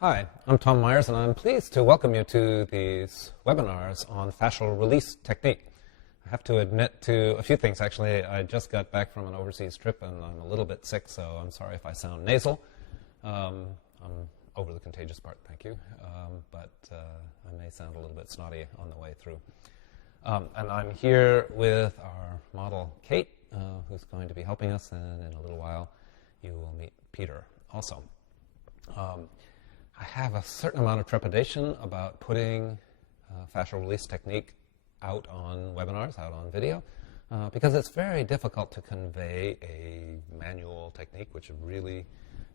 Hi, I'm Tom Myers, and I'm pleased to welcome you to these webinars on fascial release technique. I have to admit to a few things, actually. I just got back from an overseas trip, and I'm a little bit sick, so I'm sorry if I sound nasal. I'm over the contagious part, thank you, but I may sound a little bit snotty on the way through. And I'm here with our model, Kate, who's going to be helping us, and in a little while you will meet Peter also. I have a certain amount of trepidation about putting fascial release technique out on webinars, out on video, because it's very difficult to convey a manual technique, which really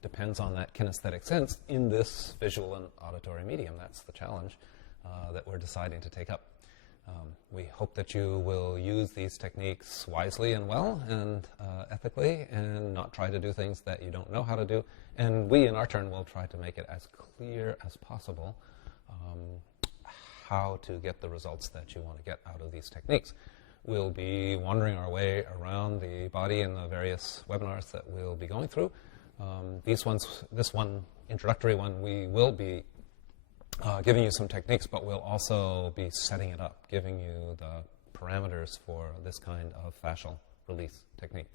depends on that kinesthetic sense, in this visual and auditory medium. That's the challenge that we're deciding to take up. We hope that you will use these techniques wisely and well and ethically, and not try to do things that you don't know how to do. And we, in our turn, will try to make it as clear as possible how to get the results that you want to get out of these techniques. We'll be wandering our way around the body in the various webinars that we'll be going through. This one, introductory one, we will be giving you some techniques, but we'll also be setting it up, giving you the parameters for this kind of fascial release technique.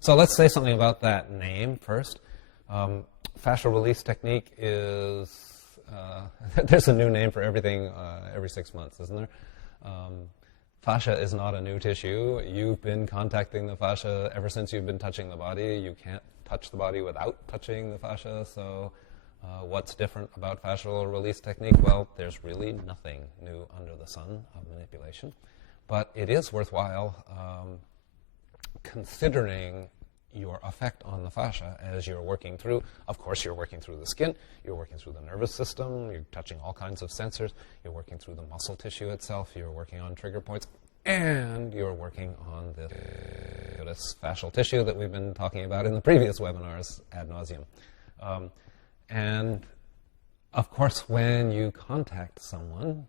So let's say something about that name first. Fascial release technique is, there's a new name for everything every 6 months, isn't there? Fascia is not a new tissue. You've been contacting the fascia ever since you've been touching the body. You can't touch the body without touching the fascia, so what's different about fascial release technique? Well, there's really nothing new under the sun of manipulation, but it is worthwhile considering your effect on the fascia as you're working through. Of course, you're working through the skin, you're working through the nervous system, you're touching all kinds of sensors, you're working through the muscle tissue itself, you're working on trigger points, and you're working on this fascial tissue that we've been talking about in the previous webinars ad nauseum. And of course, when you contact someone,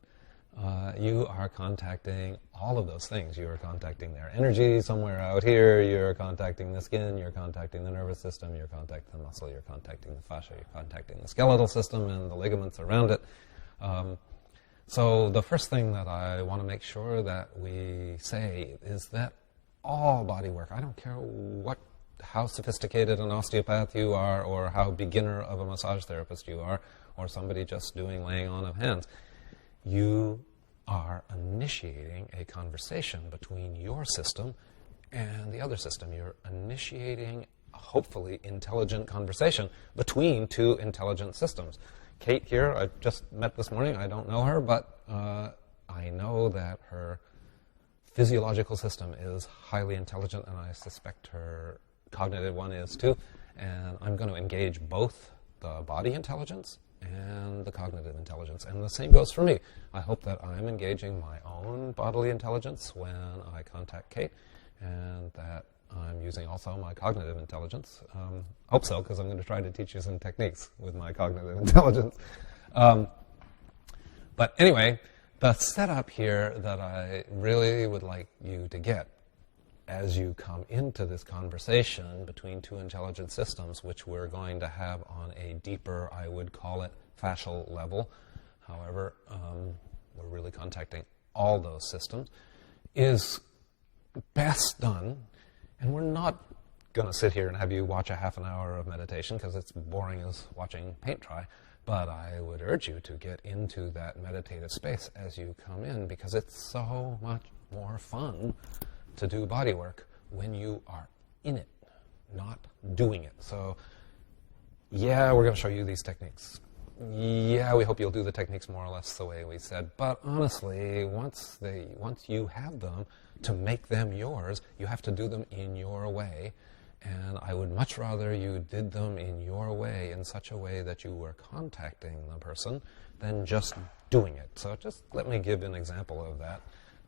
you are contacting all of those things. You are contacting their energy somewhere out here, you're contacting the skin, you're contacting the nervous system, you're contacting the muscle, you're contacting the fascia, you're contacting the skeletal system and the ligaments around it. So the first thing that I want to make sure that we say is that all body work, I don't care how sophisticated an osteopath you are, or how beginner of a massage therapist you are, or somebody just doing laying on of hands, you are initiating a conversation between your system and the other system. You're initiating a hopefully intelligent conversation between two intelligent systems. Kate here, I just met this morning. I don't know her, but I know that her physiological system is highly intelligent, and I suspect her cognitive one is too. And I'm going to engage both the body intelligence and the cognitive intelligence. And the same goes for me. I hope that I'm engaging my own bodily intelligence when I contact Kate, and that I'm using also my cognitive intelligence. Hope so, because I'm going to try to teach you some techniques with my cognitive intelligence. But anyway, the setup here that I really would like you to get as you come into this conversation between two intelligent systems, which we're going to have on a deeper, I would call it, fascial level. However, we're really contacting all those systems, is best done. And we're not going to sit here and have you watch a half an hour of meditation, because it's boring as watching paint dry. But I would urge you to get into that meditative space as you come in, because it's so much more fun to do body work when you are in it, not doing it. So, yeah, we're going to show you these techniques. Yeah, we hope you'll do the techniques more or less the way we said. But honestly, once you have them, to make them yours, you have to do them in your way. And I would much rather you did them in your way, in such a way that you were contacting the person, than just doing it. So just let me give an example of that.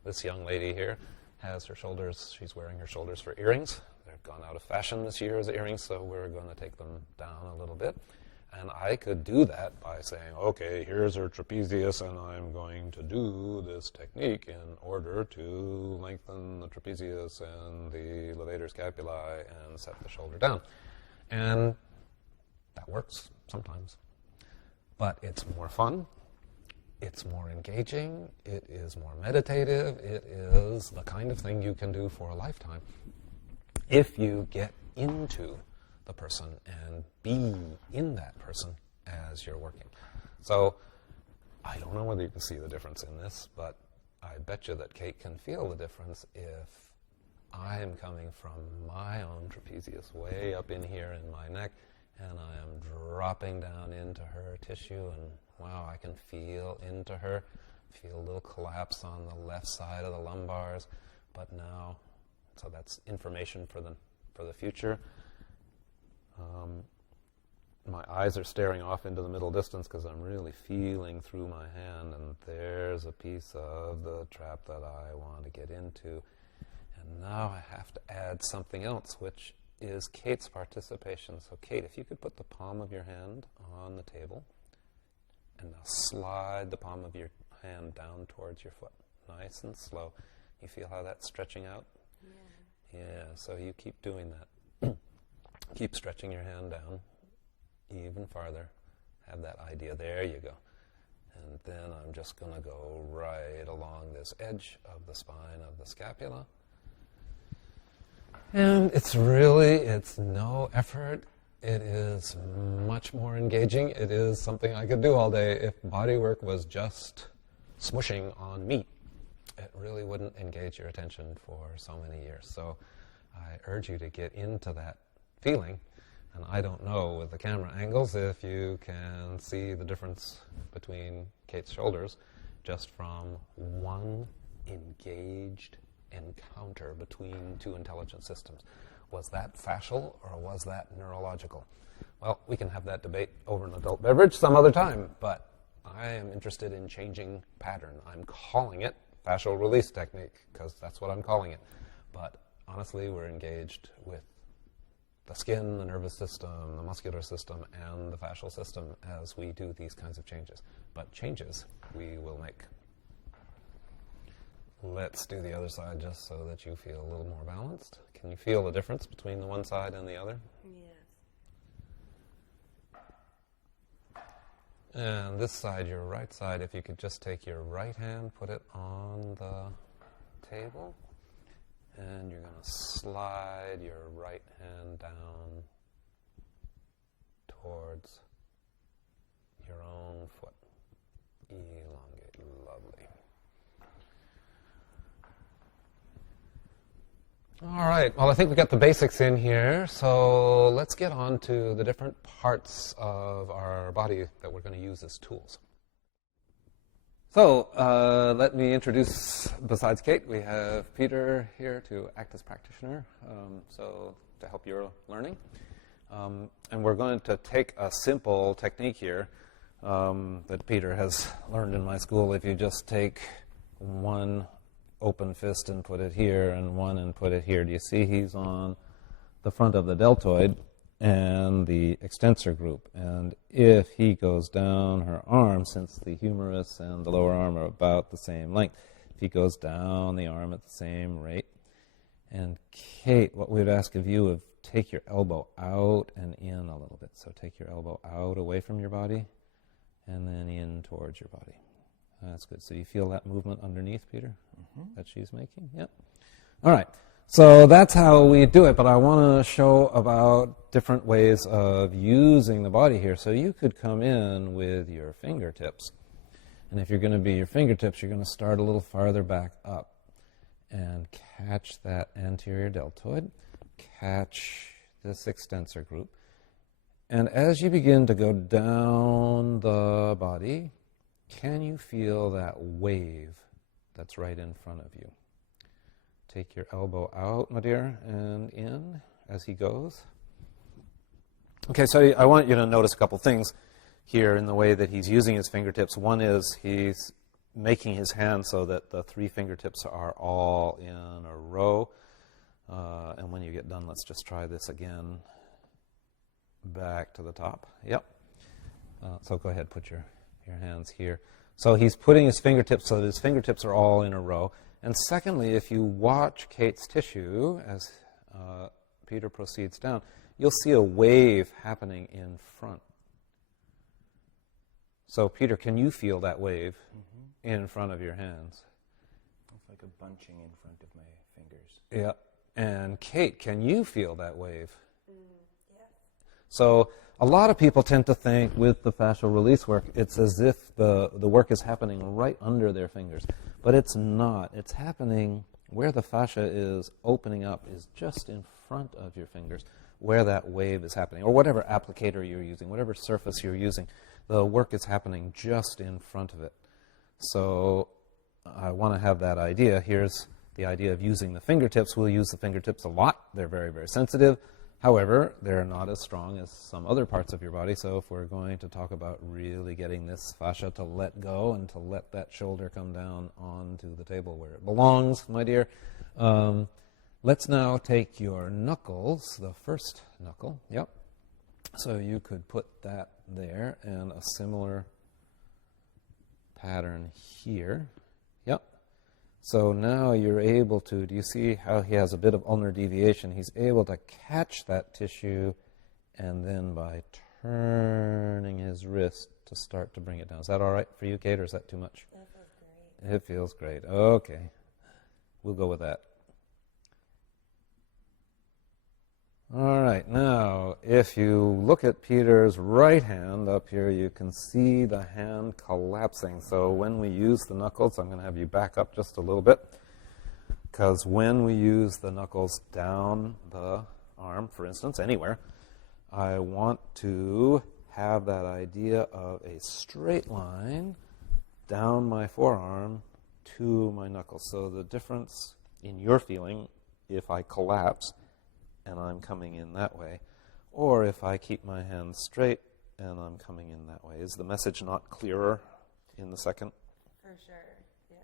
This young lady here has her shoulders, she's wearing her shoulders for earrings. They've gone out of fashion this year as earrings, so we're going to take them down a little bit. And I could do that by saying, okay, here's her trapezius, and I'm going to do this technique in order to lengthen the trapezius and the levator scapulae and set the shoulder down. And that works sometimes. But it's more fun, it's more engaging, it is more meditative, it is the kind of thing you can do for a lifetime if you get into the person and be in that person as you're working. So I don't know whether you can see the difference in this, but I bet you that Kate can feel the difference if I am coming from my own trapezius way up in here in my neck, and I am dropping down into her tissue, and wow, I can feel into her, feel a little collapse on the left side of the lumbars, but now, so that's information for the future. My eyes are staring off into the middle distance because I'm really feeling through my hand, and there's a piece of the trap that I want to get into. And now I have to add something else, which is Kate's participation. So Kate, if you could put the palm of your hand on the table, and now slide the palm of your hand down towards your foot, nice and slow. You feel how that's stretching out? Yeah. Yeah, so you keep doing that. Keep stretching your hand down even farther. Have that idea. There you go. And then I'm just going to go right along this edge of the spine of the scapula. And it's no effort. It is much more engaging. It is something I could do all day. If bodywork was just smushing on meat, it really wouldn't engage your attention for so many years. So I urge you to get into that feeling. And I don't know with the camera angles if you can see the difference between Kate's shoulders just from one engaged encounter between two intelligent systems. Was that fascial or was that neurological? Well, we can have that debate over an adult beverage some other time, but I am interested in changing pattern. I'm calling it fascial release technique because that's what I'm calling it. But honestly, we're engaged with the skin, the nervous system, the muscular system, and the fascial system as we do these kinds of changes. But changes we will make. Let's do the other side just so that you feel a little more balanced. Can you feel the difference between the one side and the other? Yes. And this side, your right side, if you could just take your right hand, put it on the table, and you're going to slide your right hand down towards your own foot. Elongate. Lovely. All right. Well, I think we got the basics in here. So let's get on to the different parts of our body that we're going to use as tools. So let me introduce, besides Kate, we have Peter here to act as practitioner, so to help your learning. And we're going to take a simple technique here that Peter has learned in my school. If you just take one open fist and put it here and one and put it here, do you see he's on the front of the deltoid and the extensor group, and if he goes down her arm, since the humerus and the lower arm are about the same length, if he goes down the arm at the same rate, and Kate, what we would ask of you is take your elbow out and in a little bit. So take your elbow out away from your body and then in towards your body. That's good. So you feel that movement underneath, Peter, that she's making? Yep. All right. So that's how we do it, but I want to show about different ways of using the body here. So you could come in with your fingertips. And if you're going to be your fingertips, you're going to start a little farther back up and catch that anterior deltoid, catch this extensor group. And as you begin to go down the body, can you feel that wave that's right in front of you? Take your elbow out, my dear, and in as he goes. Okay, so I want you to notice a couple things here in the way that he's using his fingertips. One is he's making his hand so that the three fingertips are all in a row. And when you get done, let's just try this again. Back to the top. Yep. So go ahead, put your hands here. So he's putting his fingertips so that his fingertips are all in a row. And secondly, if you watch Kate's tissue as Peter proceeds down, you'll see a wave happening in front. So, Peter, can you feel that wave in front of your hands? It's like a bunching in front of my fingers. Yeah. And Kate, can you feel that wave? Yeah. So a lot of people tend to think with the fascial release work, it's as if the work is happening right under their fingers. But it's not. It's happening where the fascia is opening up is just in front of your fingers, where that wave is happening, or whatever applicator you're using, whatever surface you're using. The work is happening just in front of it. So I want to have that idea. Here's the idea of using the fingertips. We'll use the fingertips a lot. They're very, very sensitive. However, they're not as strong as some other parts of your body. So if we're going to talk about really getting this fascia to let go and to let that shoulder come down onto the table where it belongs, my dear, let's now take your knuckles, the first knuckle. Yep. So you could put that there and a similar pattern here. Yep. So now you're able to, do you see how he has a bit of ulnar deviation? He's able to catch that tissue and then by turning his wrist to start to bring it down. Is that all right for you, Kate, or is that too much? That feels great. It feels great. Okay. We'll go with that. All right, now, if you look at Peter's right hand up here, you can see the hand collapsing. So when we use the knuckles, I'm going to have you back up just a little bit, because when we use the knuckles down the arm, for instance, anywhere, I want to have that idea of a straight line down my forearm to my knuckles. So the difference in your feeling, if I collapse, and I'm coming in that way, or if I keep my hand straight and I'm coming in that way. Is the message not clearer in the second? For sure, yeah.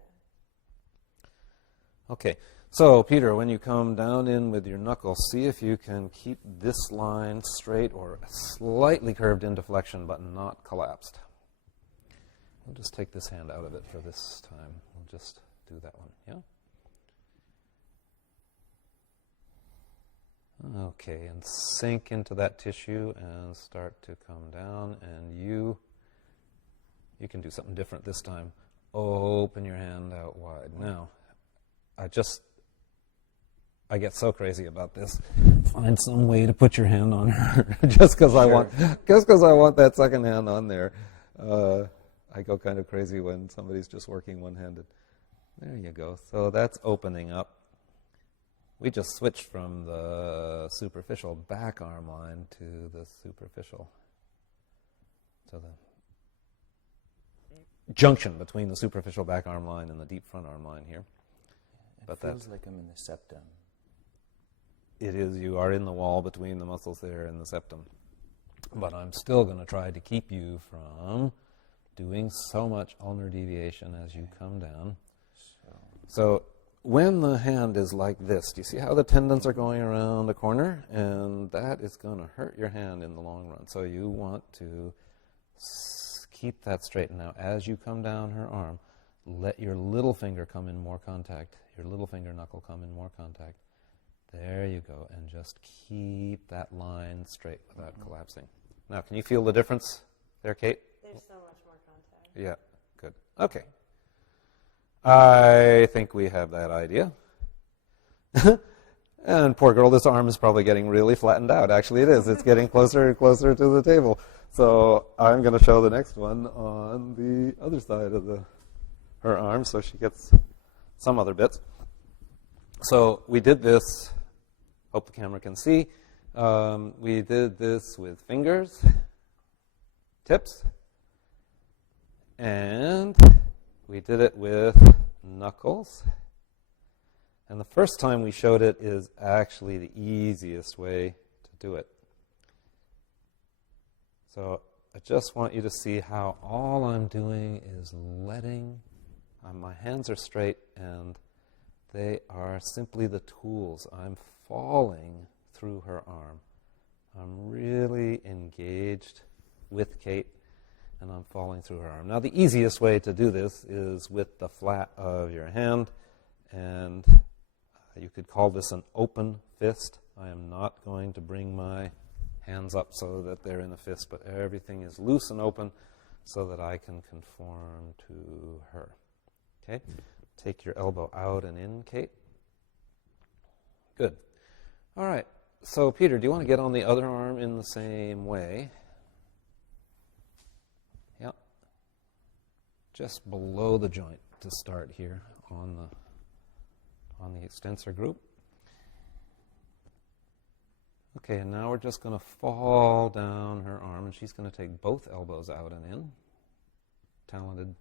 Okay, so Peter, when you come down in with your knuckles, see if you can keep this line straight or slightly curved into flexion but not collapsed. We'll just take this hand out of it for this time. We'll just do that one, yeah? Okay, and sink into that tissue and start to come down, and you can do something different this time. Open your hand out wide. Now, I get so crazy about this. Find some way to put your hand on her, just because I want that second hand on there. I go kind of crazy when somebody's just working one-handed. There you go. So that's opening up. We just switched from the superficial back arm line to the superficial, so the junction between the superficial back arm line and the deep front arm line here. It feels like I'm in the septum. It is. You are in the wall between the muscles there and the septum. But I'm still going to try to keep you from doing so much ulnar deviation as you come down. So when the hand is like this, do you see how the tendons are going around the corner? And that is going to hurt your hand in the long run. So you want to keep that straight. Now, as you come down her arm, let your little finger come in more contact. Your little finger knuckle come in more contact. There you go. And just keep that line straight without collapsing. Now, can you feel the difference there, Kate? There's so much more contact. Yeah, good. Okay. I think we have that idea. And poor girl, this arm is probably getting really flattened out. Actually, it is. It's getting closer and closer to the table. So I'm going to show the next one on the other side of her arm so she gets some other bits. So we did this, hope the camera can see, we did this with fingers, tips, and we did it with knuckles. And the first time we showed it is actually the easiest way to do it. So I just want you to see how all I'm doing is letting, my hands are straight and they are simply the tools. I'm falling through her arm. I'm really engaged with Kate and I'm falling through her arm. Now the easiest way to do this is with the flat of your hand, and you could call this an open fist. I am not going to bring my hands up so that they're in a fist, but everything is loose and open. so that I can conform to her. Okay? Take your elbow out and in, Kate. Good. All right. So, Peter, do you want to get on the other arm in the same way? Yep. Just below the joint to start here on the extensor group. Okay, and now we're just going to fall down her arm, and she's going to take both elbows out and in. Talented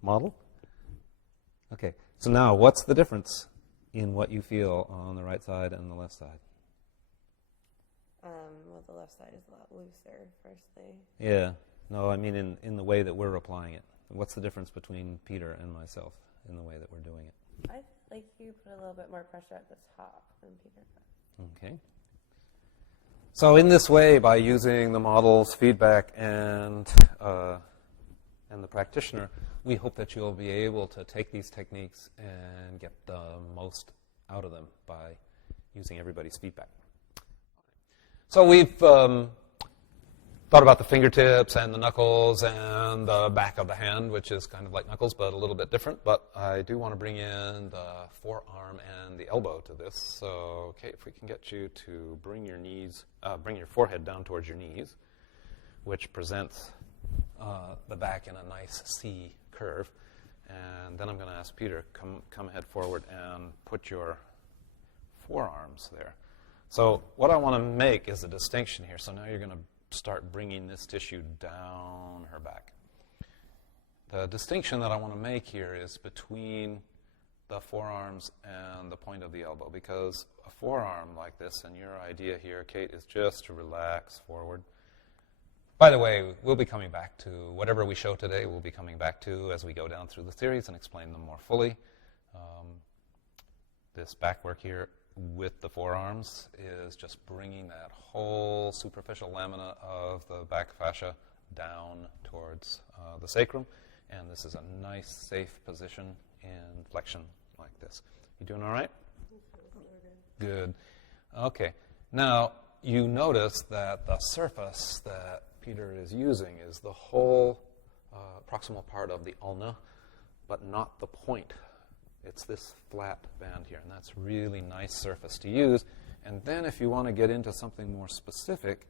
model. Okay, so now what's the difference in what you feel on the right side and the left side? Well, the left side is a lot looser, firstly. Yeah, no, I mean in the way that we're applying it. What's the difference between Peter and myself in the way that we're doing it? I feel like you put a little bit more pressure at the top than Peter put. Okay. So in this way, by using the model's feedback and the practitioner, we hope that you'll be able to take these techniques and get the most out of them by using everybody's feedback. So we've thought about the fingertips and the knuckles and the back of the hand, which is kind of like knuckles, but a little bit different. But I do want to bring in the forearm and the elbow to this. So, okay, if we can get you to bring your forehead down towards your knees, which presents the back in a nice C curve. And then I'm going to ask Peter, come ahead forward and put your forearms there. So what I want to make is a distinction here. So now you're going to start bringing this tissue down her back. The distinction that I want to make here is between the forearms and the point of the elbow, because a forearm like this, and your idea here, Kate, is just to relax forward. By the way, we'll be coming back to whatever we show today, we'll be coming back to as we go down through the theories and explain them more fully. This back work here with the forearms is just bringing that whole superficial lamina of the back fascia down towards the sacrum. And this is a nice, safe position in flexion like this. You doing all right? Good. Okay. Now, you notice that the surface that Peter is using is the whole proximal part of the ulna, but not the point. It's this flat band here, and that's really nice surface to use. And then if you want to get into something more specific,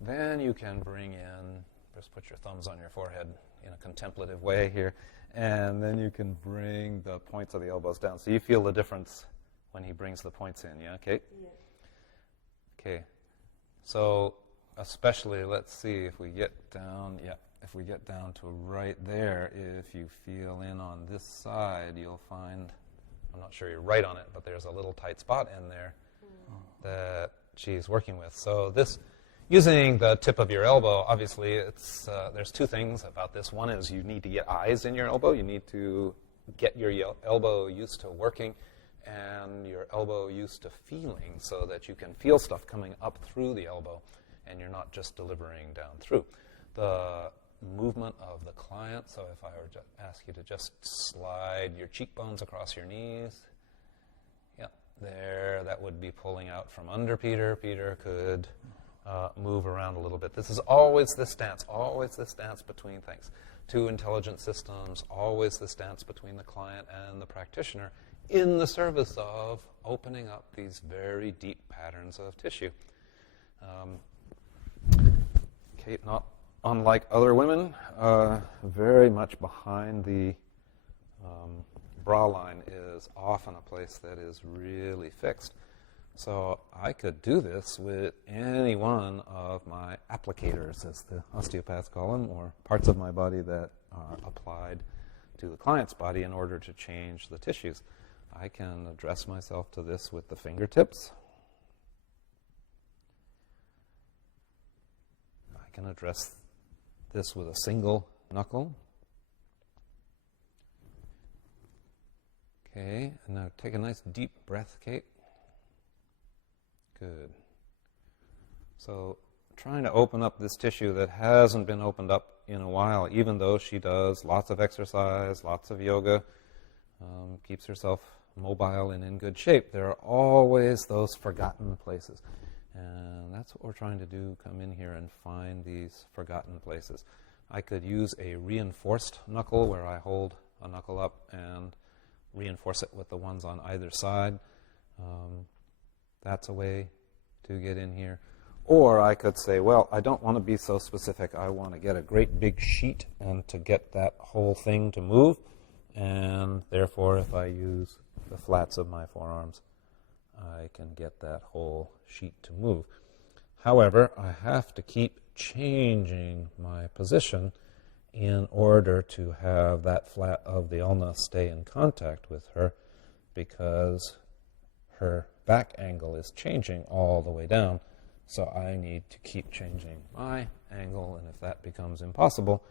then you can bring in, just put your thumbs on your forehead in a contemplative way here, and then you can bring the points of the elbows down. So you feel the difference when he brings the points in, yeah, Kate? Yeah. Okay. So especially, let's see if we get down, if we get down to right there, if you feel in on this side, you'll find, I'm not sure you're right on it, but there's a little tight spot in there that she's working with. So this, using the tip of your elbow, obviously, it's there's two things about this. One is you need to get eyes in your elbow. You need to get your elbow used to working and your elbow used to feeling so that you can feel stuff coming up through the elbow and you're not just delivering down through. The movement of the client, so if I were to ask you to just slide your cheekbones across your knees, there, that would be pulling out from under Peter. Peter could move around a little bit. This is always this dance between things. Two intelligent systems, always this dance between the client and the practitioner in the service of opening up these very deep patterns of tissue. Kate, not unlike other women, very much behind the bra line is often a place that is really fixed. So I could do this with any one of my applicators, as the osteopaths call them, or parts of my body that are applied to the client's body in order to change the tissues. I can address myself to this with the fingertips. I can address this with a single knuckle. Okay, and now take a nice deep breath, Kate. Good. So trying to open up this tissue that hasn't been opened up in a while, even though she does lots of exercise, lots of yoga, keeps herself mobile and in good shape. There are always those forgotten places. And that's what we're trying to do, come in here and find these forgotten places. I could use a reinforced knuckle where I hold a knuckle up and reinforce it with the ones on either side. That's a way to get in here. Or I could say, well, I don't want to be so specific. I want to get a great big sheet and to get that whole thing to move. And therefore, if I use the flats of my forearms, I can get that whole sheet to move. However, I have to keep changing my position in order to have that flat of the ulna stay in contact with her, because her back angle is changing all the way down. So I need to keep changing my angle, and if that becomes impossible,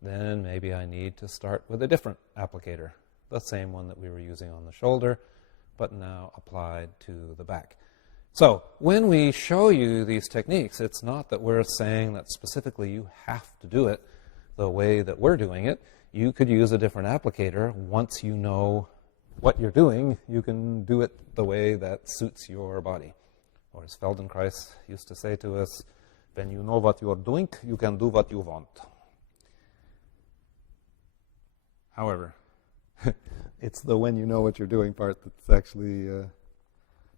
then maybe I need to start with a different applicator, the same one that we were using on the shoulder, but now applied to the back. So when we show you these techniques, it's not that we're saying that specifically you have to do it the way that we're doing it. You could use a different applicator. Once you know what you're doing, you can do it the way that suits your body. Or as Feldenkrais used to say to us, when you know what you're doing, you can do what you want. However, it's the when you know what you're doing part that's actually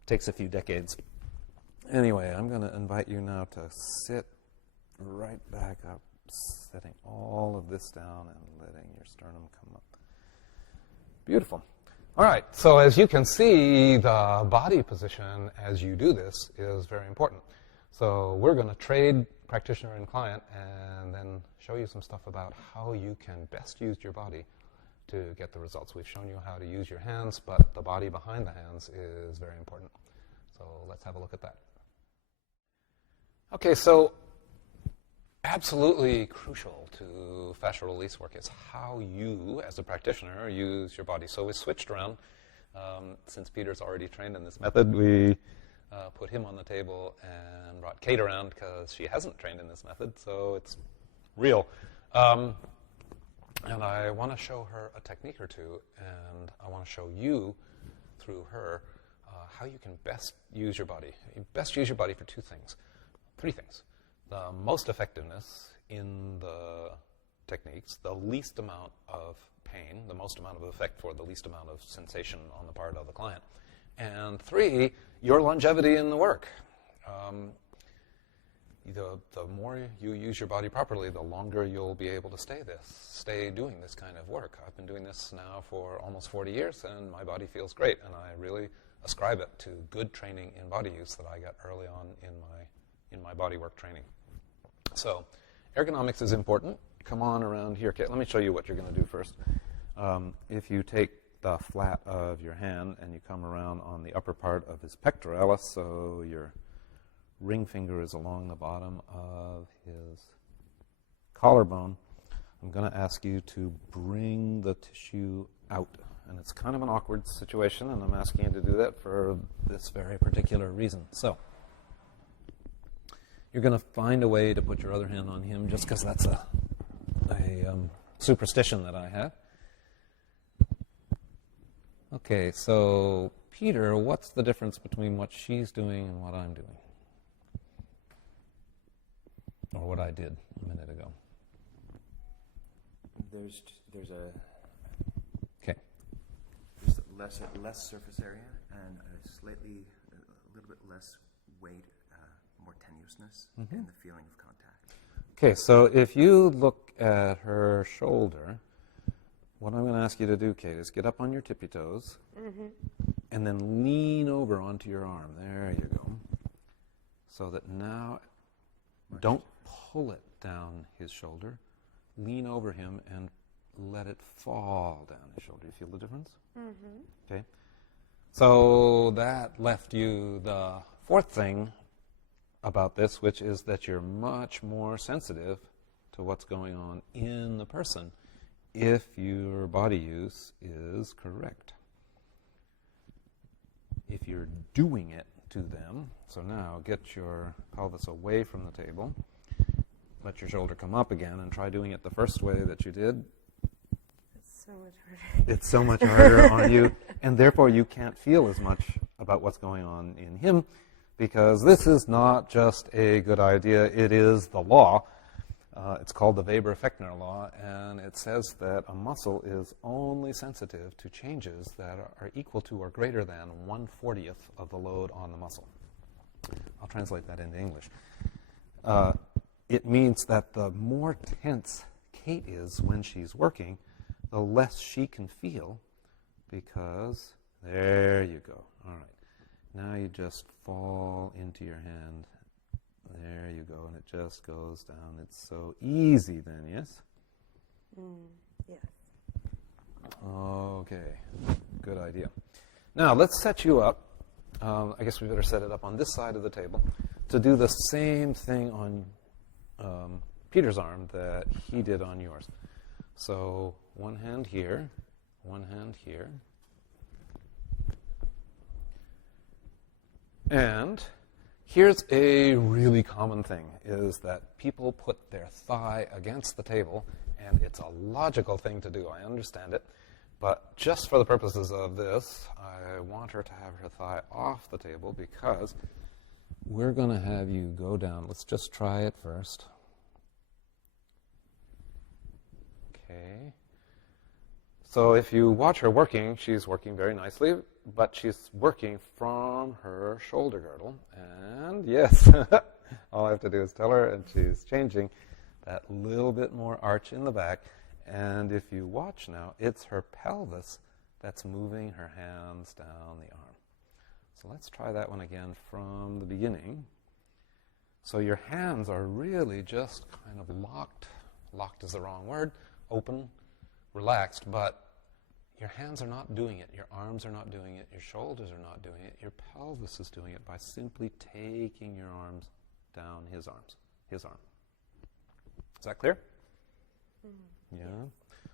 takes a few decades. Anyway, I'm going to invite you now to sit right back up, setting all of this down and letting your sternum come up. Beautiful. All right, so as you can see, the body position as you do this is very important. So we're going to trade practitioner and client and then show you some stuff about how you can best use your body to get the results. We've shown you how to use your hands, but the body behind the hands is very important. So let's have a look at that. Okay, so absolutely crucial to fascial release work is how you, as a practitioner, use your body. So we switched around. Since Peter's already trained in this method, we put him on the table and brought Kate around because she hasn't trained in this method, so it's real. And I want to show her a technique or two, and I want to show you, through her, how you can best use your body. You best use your body for three things. The most effectiveness in the techniques, the least amount of pain, the most amount of effect for the least amount of sensation on the part of the client. And 3, your longevity in the work. The more you use your body properly, the longer you'll be able to stay doing this kind of work. I've been doing this now for almost 40 years, and my body feels great, and I really ascribe it to good training in body use that I got early on in my body work training. So ergonomics is important. Come on around here, Kate. Let me show you what you're going to do first. If you take the flat of your hand and you come around on the upper part of his pectoralis, so your ring finger is along the bottom of his collarbone, I'm going to ask you to bring the tissue out. And it's kind of an awkward situation, and I'm asking you to do that for this very particular reason. So you're going to find a way to put your other hand on him, just because that's a superstition that I have. Okay, so Peter, what's the difference between what she's doing and what I'm doing? Or what I did a minute ago? There's Okay. less surface area and a little bit less weight, more tenuousness in the feeling of contact. Okay, so if you look at her shoulder, what I'm going to ask you to do, Kate, is get up on your tippy toes and then lean over onto your arm. There you go. So that now, don't pull it down his shoulder. Lean over him and let it fall down his shoulder. You feel the difference? Okay. So that left you the fourth thing about this, which is that you're much more sensitive to what's going on in the person if your body use is correct. If you're doing it to them, so now get your pelvis away from the table, let your shoulder come up again, and try doing it the first way that you did. It's so much harder. It's so much harder on you, and therefore you can't feel as much about what's going on in him, because this is not just a good idea, it is the law. It's called the Weber-Fechner law, and it says that a muscle is only sensitive to changes that are equal to or greater than 1/40th of the load on the muscle. I'll translate that into English. It means that the more tense Kate is when she's working, the less she can feel, because there you go. All right. Now you just fall into your hand. There you go, and it just goes down. It's so easy then, yes? Yes. Okay, good idea. Now, let's set you up. I guess we better set it up on this side of the table to do the same thing on Peter's arm that he did on yours. So one hand here, one hand here. And here's a really common thing, is that people put their thigh against the table, and it's a logical thing to do. I understand it. But just for the purposes of this, I want her to have her thigh off the table, because we're going to have you go down. Let's just try it first. Okay. So if you watch her working, she's working very nicely, but she's working from her shoulder girdle. And yes, all I have to do is tell her, and she's changing that little bit more arch in the back. And if you watch now, it's her pelvis that's moving her hands down the arm. So let's try that one again from the beginning. So your hands are really just kind of locked. Locked is the wrong word. Open, relaxed, but your hands are not doing it. Your arms are not doing it. Your shoulders are not doing it. Your pelvis is doing it by simply taking your arms down his arm. Is that clear? Mm-hmm. Yeah.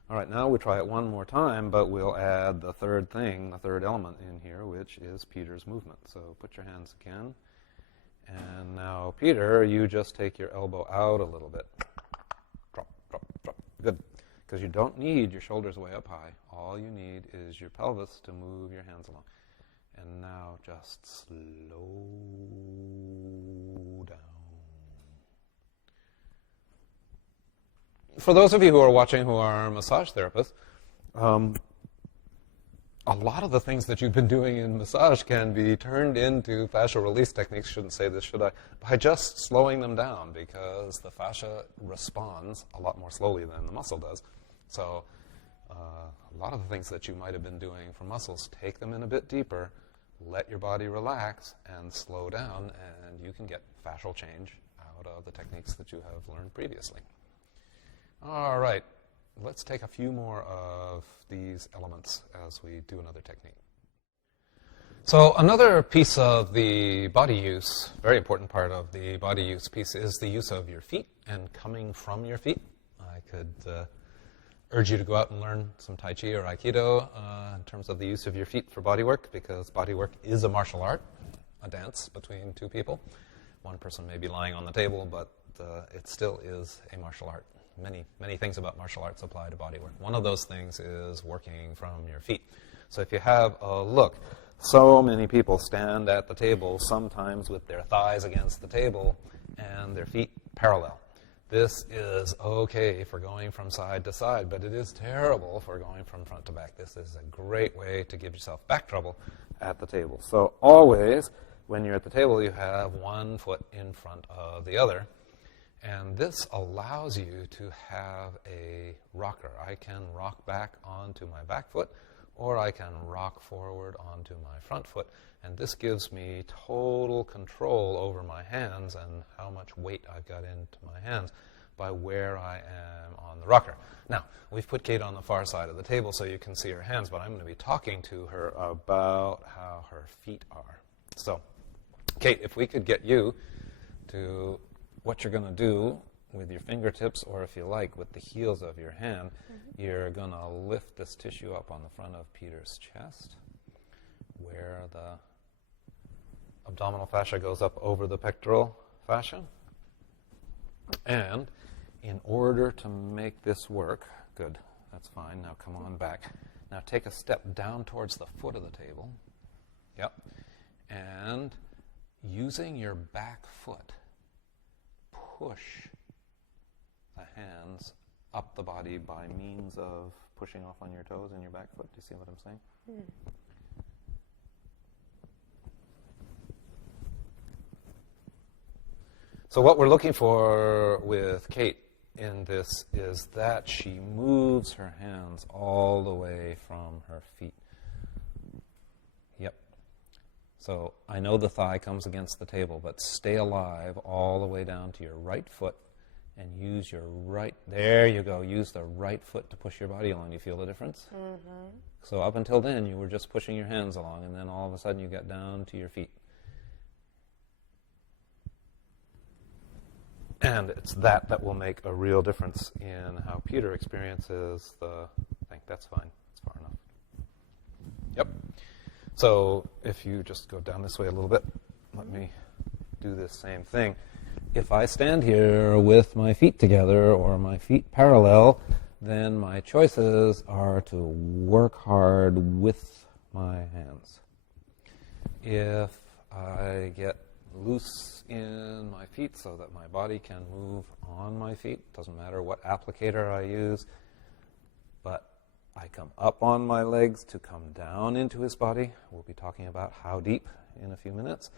All right, now we'll try it one more time, but we'll add the third thing, the third element in here, which is Peter's movement. So put your hands again. And now, Peter, you just take your elbow out a little bit. Drop, drop, drop. Good. Because you don't need your shoulders way up high. All you need is your pelvis to move your hands along. And now just slow down. For those of you who are watching who are massage therapists, a lot of the things that you've been doing in massage can be turned into fascial release techniques, shouldn't say this, should I, by just slowing them down, because the fascia responds a lot more slowly than the muscle does. So a lot of the things that you might have been doing for muscles, take them in a bit deeper, let your body relax, and slow down, and you can get fascial change out of the techniques that you have learned previously. All right, let's take a few more of these elements as we do another technique. So another piece of the body use, very important part of the body use piece, is the use of your feet and coming from your feet. I could urge you to go out and learn some Tai Chi or Aikido in terms of the use of your feet for body work, because body work is a martial art, a dance between two people. One person may be lying on the table, but it still is a martial art. Many things about martial arts apply to body work. One of those things is working from your feet. So if you have a look, so many people stand at the table, sometimes with their thighs against the table and their feet parallel. This is okay for going from side to side, but it is terrible for going from front to back. This is a great way to give yourself back trouble at the table. So always, when you're at the table, you have one foot in front of the other. And this allows you to have a rocker. I can rock back onto my back foot, or I can rock forward onto my front foot. And this gives me total control over my hands and how much weight I've got into my hands by where I am on the rocker. Now, we've put Kate on the far side of the table so you can see her hands, but I'm going to be talking to her about how her feet are. So, Kate, if we could get you to what you're going to do with your fingertips, or if you like, with the heels of your hand, you're going to lift this tissue up on the front of Peter's chest, where the abdominal fascia goes up over the pectoral fascia. And in order to make this work, good, that's fine, now come on back. Now take a step down towards the foot of the table. Yep. And using your back foot, push the hands up the body by means of pushing off on your toes and your back foot. Do you see what I'm saying? So what we're looking for with Kate in this is that she moves her hands all the way from her feet. Yep. So I know the thigh comes against the table, but stay alive all the way down to your right foot and use your right, there you go, use the right foot to push your body along. You feel the difference? Mm-hmm. So up until then, you were just pushing your hands along, and then all of a sudden you got down to your feet. And it's that will make a real difference in how Peter experiences the thing. That's fine. It's far enough. Yep. So if you just go down this way a little bit, let me do this same thing. If I stand here with my feet together or my feet parallel, then my choices are to work hard with my hands. If I get loose in my feet so that my body can move on my feet, doesn't matter what applicator I use, but I come up on my legs to come down into his body. We'll be talking about how deep in a few minutes.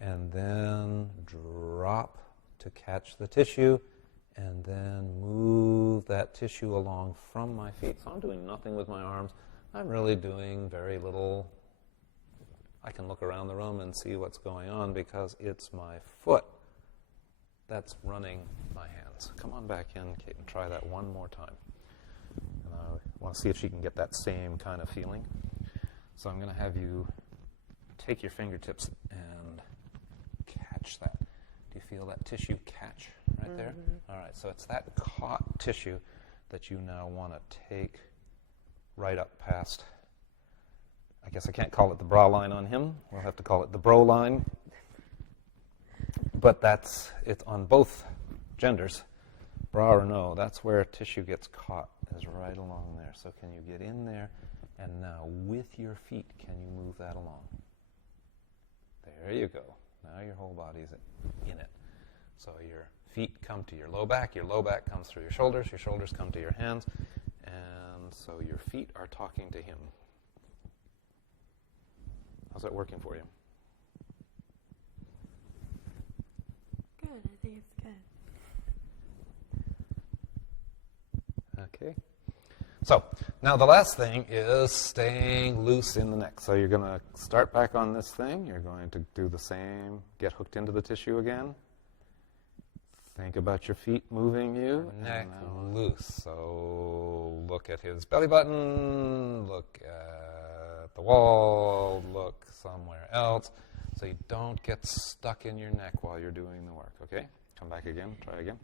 And then drop to catch the tissue, and then move that tissue along from my feet. So I'm doing nothing with my arms. I'm really doing very little. I can look around the room and see what's going on because it's my foot that's running my hands. Come on back in, Kate, and try that one more time. And I want to see if she can get that same kind of feeling. So I'm going to have you take your fingertips and catch that. Do you feel that tissue catch right there? All right, so it's that caught tissue that you now want to take right up past. I guess I can't call it the bra line on him. We'll have to call it the bro line. But it's on both genders, bra or no. That's where tissue gets caught, is right along there. So can you get in there? And now with your feet, can you move that along? There you go. Now your whole body's in it. So your feet come to your low back comes through your shoulders come to your hands, and so your feet are talking to him. How's that working for you? Good, I think it's good. Okay. So now the last thing is staying loose in the neck. So you're going to start back on this thing. You're going to do the same. Get hooked into the tissue again. Think about your feet moving you. Neck loose. So look at his belly button. Look at the wall. Look somewhere else. So you don't get stuck in your neck while you're doing the work. Okay? Come back again. Try again.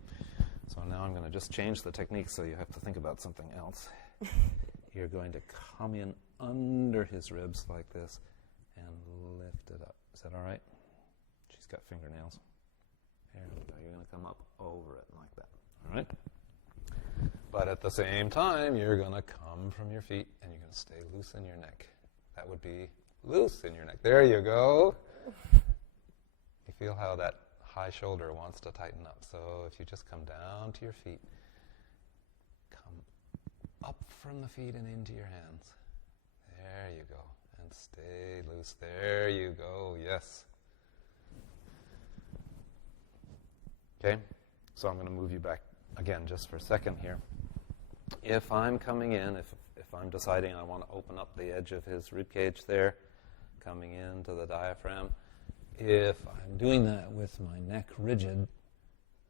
So now I'm going to just change the technique so you have to think about something else. You're going to come in under his ribs like this and lift it up. Is that all right? She's got fingernails. There we go. You're going to come up over it like that. All right? But at the same time, you're going to come from your feet and you're going to stay loose in your neck. That would be loose in your neck. There you go. You feel how that high shoulder wants to tighten up. So if you just come down to your feet, come up from the feet and into your hands. There you go. And stay loose. There you go. Yes. Okay? So I'm going to move you back again just for a second here. If I'm coming in, if I'm deciding I want to open up the edge of his rib cage there, coming into the diaphragm, if I'm doing that with my neck rigid,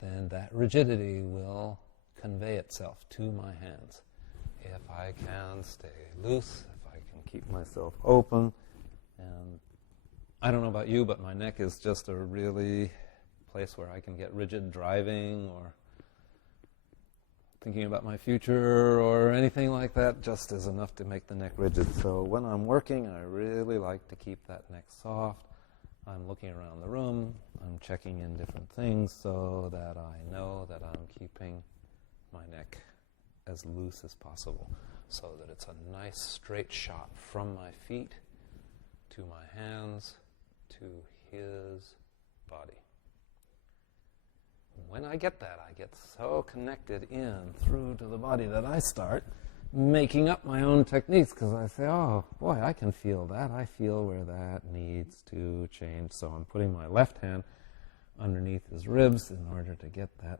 then that rigidity will convey itself to my hands. If I can stay loose, if I can keep myself open, and I don't know about you, but my neck is just a really place where I can get rigid driving or thinking about my future or anything like that just is enough to make the neck rigid. So when I'm working, I really like to keep that neck soft. I'm looking around the room, I'm checking in different things so that I know that I'm keeping my neck as loose as possible so that it's a nice straight shot from my feet to my hands to his body. when I get that, I get so connected in through to the body that I start making up my own techniques because I say, oh, boy, I can feel that. I feel where that needs to change. So I'm putting my left hand underneath his ribs in order to get that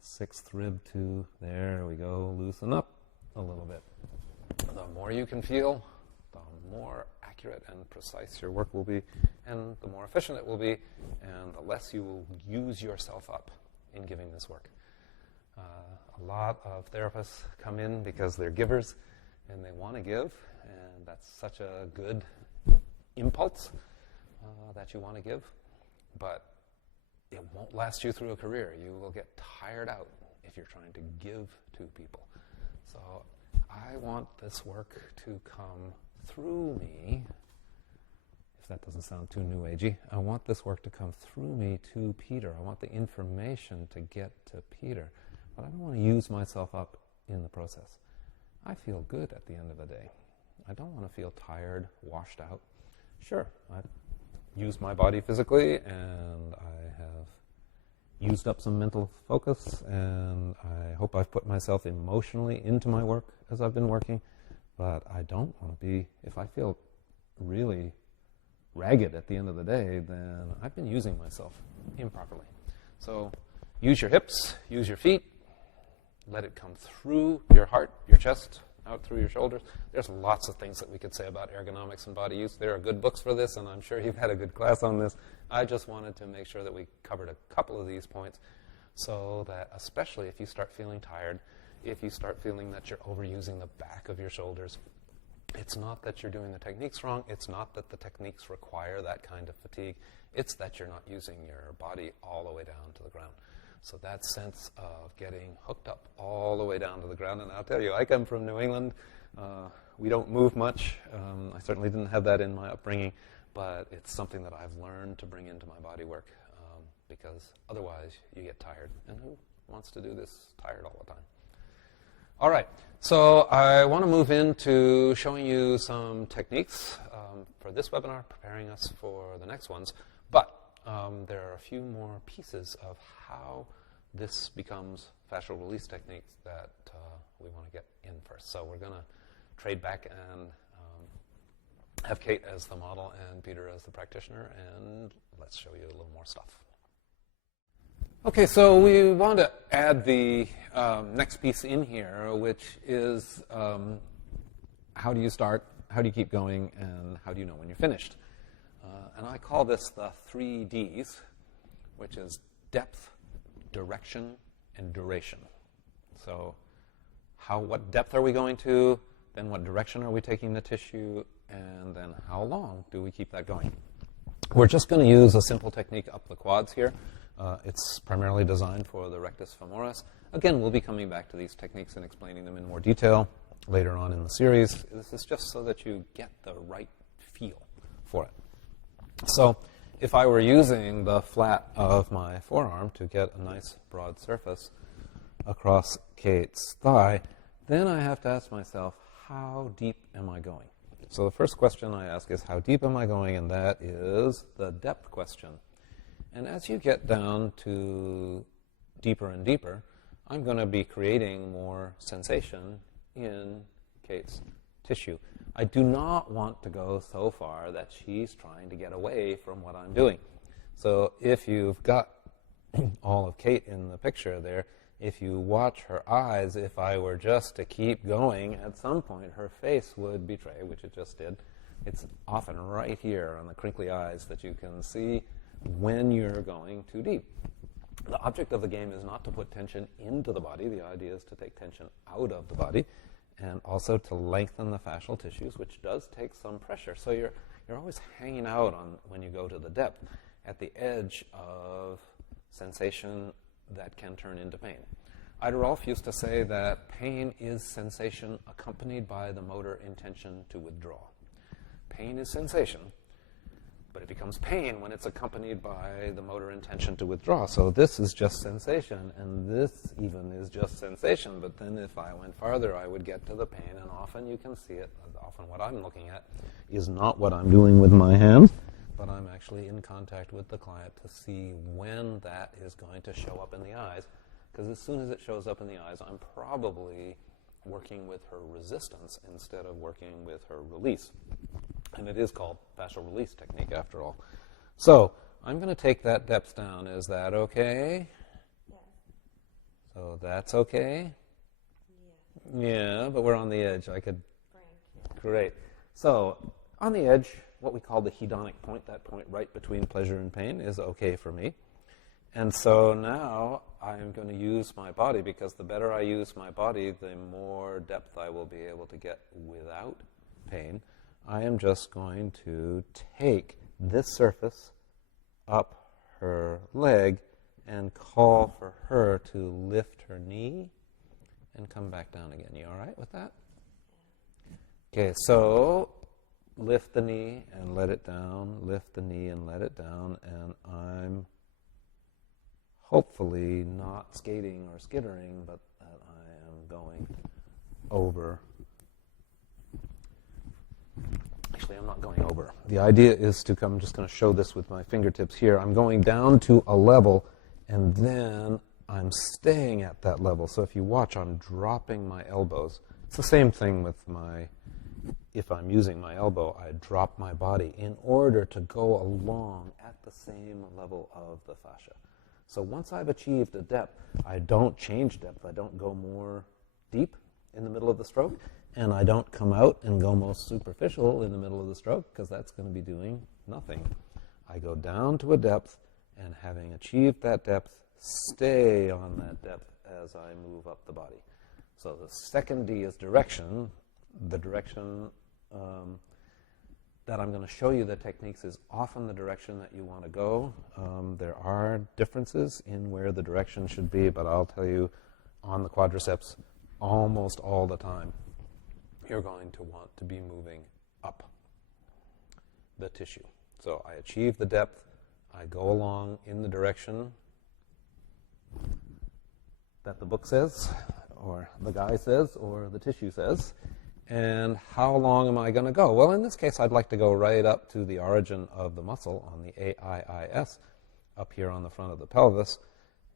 sixth rib to, there we go, loosen up a little bit. The more you can feel, the more accurate and precise your work will be, and the more efficient it will be, and the less you will use yourself up in giving this work. A lot of therapists come in because they're givers and they want to give, and that's such a good impulse that you want to give, but it won't last you through a career. You will get tired out if you're trying to give to people. So I want this work to come through me. If that doesn't sound too new agey, I want this work to come through me to Peter. I want the information to get to Peter. But I don't want to use myself up in the process. I feel good at the end of the day. I don't want to feel tired, washed out. Sure, I've used my body physically, and I have used up some mental focus, and I hope I've put myself emotionally into my work as I've been working, but I don't want to be, if I feel really ragged at the end of the day, then I've been using myself improperly. So use your hips, use your feet, let it come through your heart, your chest, out through your shoulders. There's lots of things that we could say about ergonomics and body use. There are good books for this, and I'm sure you've had a good class on this. I just wanted to make sure that we covered a couple of these points so that, especially if you start feeling tired, if you start feeling that you're overusing the back of your shoulders, it's not that you're doing the techniques wrong. It's not that the techniques require that kind of fatigue. It's that you're not using your body all the way down to the ground. So that sense of getting hooked up all the way down to the ground, and I'll tell you, I come from New England. We don't move much. I certainly didn't have that in my upbringing, but it's something that I've learned to bring into my body work because otherwise you get tired. And who wants to do this tired all the time? All right, so I want to move into showing you some techniques for this webinar, preparing us for the next ones. But there are a few more pieces of how this becomes fascial release techniques that we want to get in first. So we're going to trade back and have Kate as the model and Peter as the practitioner, and let's show you a little more stuff. Okay, so we want to add the next piece in here, which is how do you start, how do you keep going, and how do you know when you're finished? And I call this the 3 Ds, which is depth, direction, and duration. So what depth are we going to, then what direction are we taking the tissue, and then how long do we keep that going? We're just going to use a simple technique up the quads here. It's primarily designed for the rectus femoris. Again, we'll be coming back to these techniques and explaining them in more detail later on in the series. This is just so that you get the right feel for it. So if I were using the flat of my forearm to get a nice broad surface across Kate's thigh, then I have to ask myself, how deep am I going? So the first question I ask is, how deep am I going? And that is the depth question. And as you get down to deeper and deeper, I'm going to be creating more sensation in Kate's tissue. I do not want to go so far that she's trying to get away from what I'm doing. So if you've got all of Kate in the picture there, if you watch her eyes, if I were just to keep going, at some point her face would betray, which it just did. It's often right here on the crinkly eyes that you can see when you're going too deep. The object of the game is not to put tension into the body. The idea is to take tension out of the body and also to lengthen the fascial tissues, which does take some pressure. So you're always hanging out on, when you go to the depth, at the edge of sensation that can turn into pain. Ida Rolf used to say that pain is sensation accompanied by the motor intention to withdraw. Pain is sensation, but it becomes pain when it's accompanied by the motor intention to withdraw. So this is just sensation, and this even is just sensation. But then if I went farther, I would get to the pain, and often you can see it. Often what I'm looking at is not what I'm doing with my hands. but I'm actually in contact with the client to see when that is going to show up in the eyes, because as soon as it shows up in the eyes, I'm probably working with her resistance instead of working with her release. And it is called fascial release technique after all. So I'm going to take that depth down. Is that okay? Yeah. So that's okay? Yeah. Yeah, but we're on the edge. I could... Frank. Great. So on the edge, what we call the hedonic point, that point right between pleasure and pain, is okay for me. And so now I'm going to use my body, because the better I use my body, the more depth I will be able to get without pain. I am just going to take this surface up her leg and call for her to lift her knee and come back down again. You all right with that? Okay, so lift the knee and let it down, lift the knee and let it down, and I'm hopefully not skating or skittering, but that I am going over. Actually, I'm not going over. The idea is to come, I'm just going to show this with my fingertips here. I'm going down to a level, and then I'm staying at that level. So if you watch, I'm dropping my elbows. It's the same thing with if I'm using my elbow, I drop my body in order to go along at the same level of the fascia. So once I've achieved a depth, I don't change depth. I don't go more deep in the middle of the stroke, and I don't come out and go most superficial in the middle of the stroke, because that's going to be doing nothing. I go down to a depth, and having achieved that depth, stay on that depth as I move up the body. So the second D is direction. The direction that I'm going to show you the techniques is often the direction that you want to go. There are differences in where the direction should be, but I'll tell you on the quadriceps almost all the time, you're going to want to be moving up the tissue. So I achieve the depth, I go along in the direction that the book says, or the guy says, or the tissue says. And how long am I going to go? Well, in this case, I'd like to go right up to the origin of the muscle on the AIIS, up here on the front of the pelvis.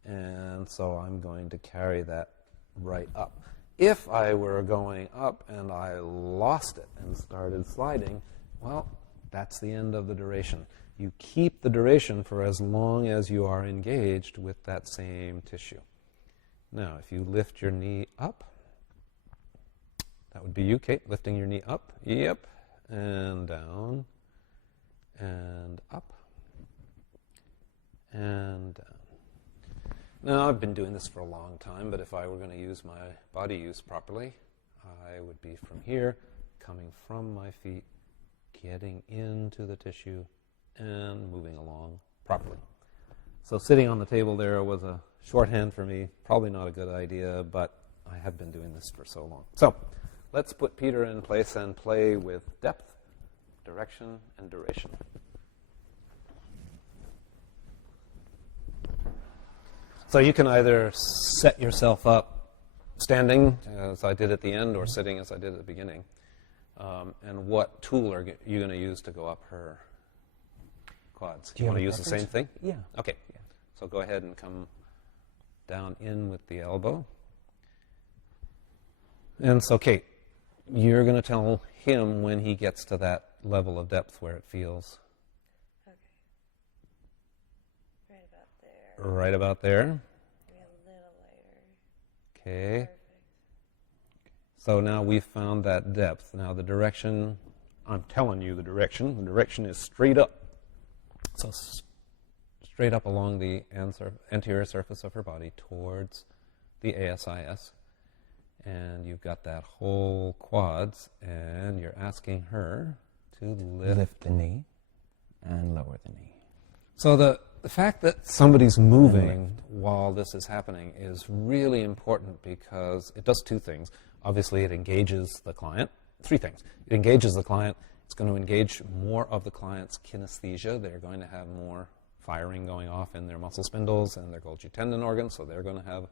And so I'm going to carry that right up. If I were going up and I lost it and started sliding, well, that's the end of the duration. You keep the duration for as long as you are engaged with that same tissue. Now, if you lift your knee up, that would be you, Kate, lifting your knee up. Yep. And down. And up. And down. Now, I've been doing this for a long time, but if I were going to use my body use properly, I would be from here, coming from my feet, getting into the tissue, and moving along properly. So sitting on the table there was a shorthand for me. Probably not a good idea, but I have been doing this for so long. So let's put Peter in place and play with depth, direction, and duration. So you can either set yourself up standing, as I did at the end, or sitting, as I did at the beginning. And what tool are you going to use to go up her quads? Do you want to use the same thing? Yeah. Okay. Yeah. So go ahead and come down in with the elbow. And so, Kate, you're going to tell him when he gets to that level of depth where it feels. Okay. Right about there. Right about there. Maybe a little lighter. Okay. Perfect. So now we've found that depth. Now the direction, I'm telling you the direction. The direction is straight up. So straight up along the anterior surface of her body towards the ASIS. And you've got that whole quads, and you're asking her to lift the knee and lower the knee. So the fact that somebody's moving while this is happening is really important, because it does two things. Obviously, it engages the client. Three things. It engages the client. It's going to engage more of the client's kinesthesia. They're going to have more firing going off in their muscle spindles and their Golgi tendon organs, so they're going to have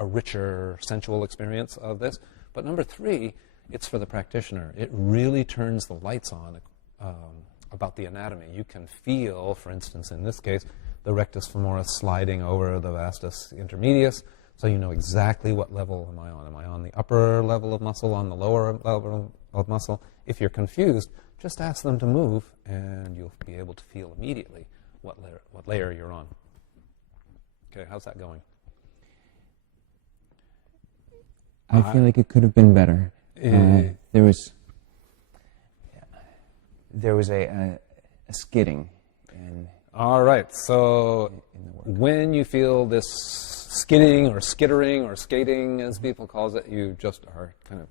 a richer sensual experience of this. But number three, it's for the practitioner. It really turns the lights on about the anatomy. You can feel, for instance, in this case, the rectus femoris sliding over the vastus intermedius, so you know exactly what level am I on. Am I on the upper level of muscle, on the lower level of muscle? If you're confused, just ask them to move, and you'll be able to feel immediately what layer you're on. Okay, how's that going? I feel like it could have been better. There was a skidding. All right, so when you feel this skidding or skittering or skating, as people call it, you just are kind of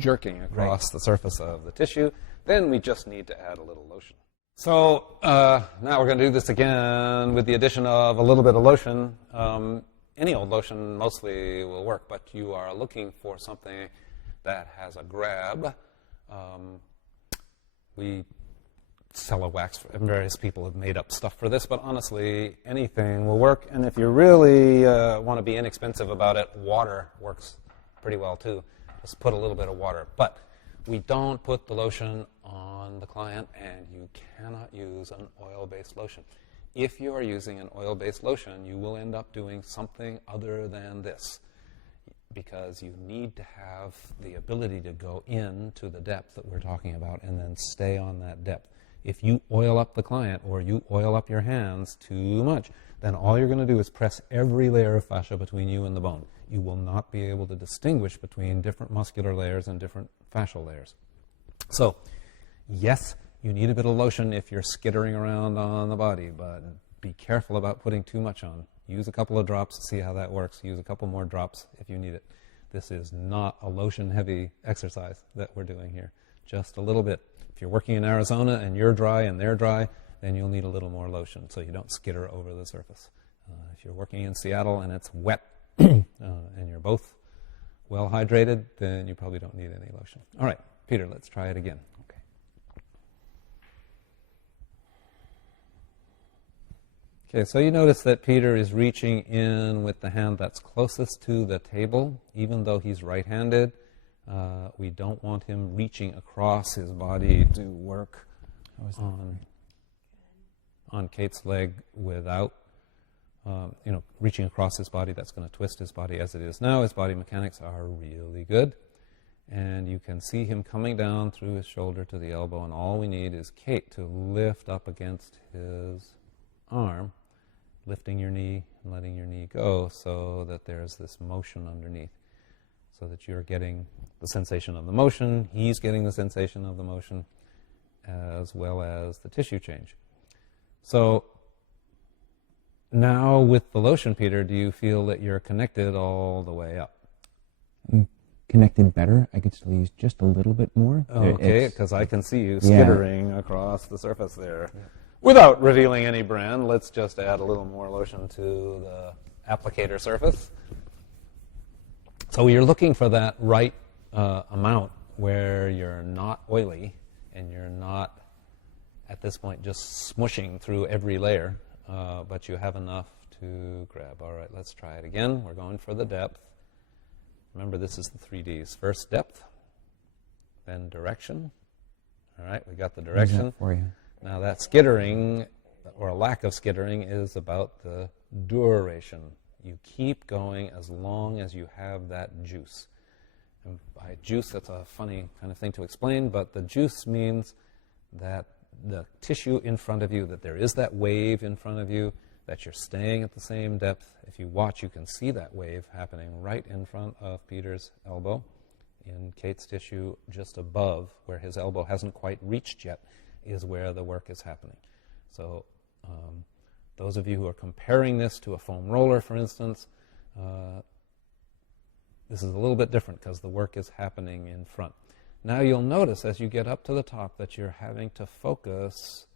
jerking across the surface of the tissue, then we just need to add a little lotion. So now we're going to do this again with the addition of a little bit of lotion. Any old lotion mostly will work, but you are looking for something that has a grab. We sell a wax, and various people have made up stuff for this, but honestly, anything will work. And if you really want to be inexpensive about it, water works pretty well too. Just put a little bit of water. But we don't put the lotion on the client, and you cannot use an oil-based lotion. If you are using an oil-based lotion, you will end up doing something other than this, because you need to have the ability to go into the depth that we're talking about and then stay on that depth. If you oil up the client or you oil up your hands too much, then all you're going to do is press every layer of fascia between you and the bone. You will not be able to distinguish between different muscular layers and different fascial layers. So, yes, you need a bit of lotion if you're skittering around on the body, but be careful about putting too much on. Use a couple of drops to see how that works. Use a couple more drops if you need it. This is not a lotion-heavy exercise that we're doing here. Just a little bit. If you're working in Arizona and you're dry and they're dry, then you'll need a little more lotion so you don't skitter over the surface. If you're working in Seattle and it's wet and you're both well hydrated, then you probably don't need any lotion. All right, Peter, let's try it again. Okay, so you notice that Peter is reaching in with the hand that's closest to the table, even though he's right-handed. We don't want him reaching across his body to work on Kate's leg without, reaching across his body. That's going to twist his body as it is now. His body mechanics are really good. And you can see him coming down through his shoulder to the elbow, and all we need is Kate to lift up against his arm, lifting your knee and letting your knee go so that there's this motion underneath, so that you're getting the sensation of the motion, he's getting the sensation of the motion, as well as the tissue change. So now with the lotion, Peter, do you feel that you're connected all the way up? Connected better. I could still use just a little bit more. Okay, because I can see you skittering across the surface there. Yeah. Without revealing any brand, let's just add a little more lotion to the applicator surface. So you're looking for that right amount where you're not oily and you're not, at this point, just smushing through every layer, but you have enough to grab. All right, let's try it again. We're going for the depth. Remember, this is the 3Ds. First depth, then direction. All right, we got the direction. For you. Now that skittering, or a lack of skittering, is about the duration. You keep going as long as you have that juice. And by juice, that's a funny kind of thing to explain, but the juice means that the tissue in front of you, that there is that wave in front of you, that you're staying at the same depth. If you watch, you can see that wave happening right in front of Peter's elbow, in Kate's tissue just above, where his elbow hasn't quite reached yet, is where the work is happening. So those of you who are comparing this to a foam roller, for instance, this is a little bit different because the work is happening in front. Now you'll notice as you get up to the top that you're having to focus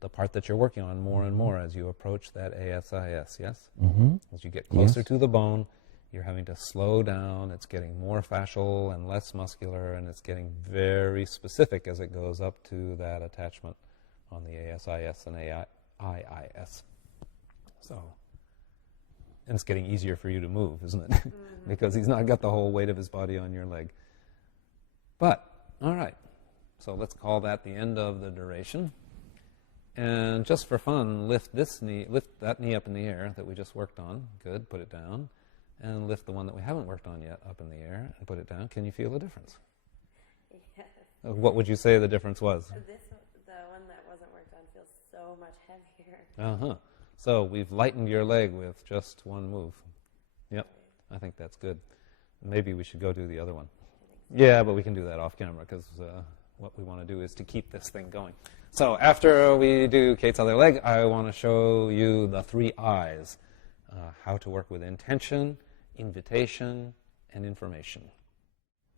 the part that you're working on more and more as you approach that ASIS, yes? Mm-hmm. As you get closer to the bone, you're having to slow down. It's getting more fascial and less muscular, and it's getting very specific as it goes up to that attachment on the ASIS and AIIS. So, and it's getting easier for you to move, isn't it? Mm-hmm. Because he's not got the whole weight of his body on your leg. But, all right, so let's call that the end of the duration. And just for fun, lift that knee up in the air that we just worked on. Good, put it down. And lift the one that we haven't worked on yet up in the air and put it down. Can you feel the difference? Yes. What would you say the difference was? The one that wasn't worked on feels so much heavier. Uh-huh. So we've lightened your leg with just one move. Yep, I think that's good. Maybe we should go do the other one. Yeah, but we can do that off camera because what we want to do is to keep this thing going. So after we do Kate's other leg, I want to show you the 3 I's, how to work with intention, invitation, and information.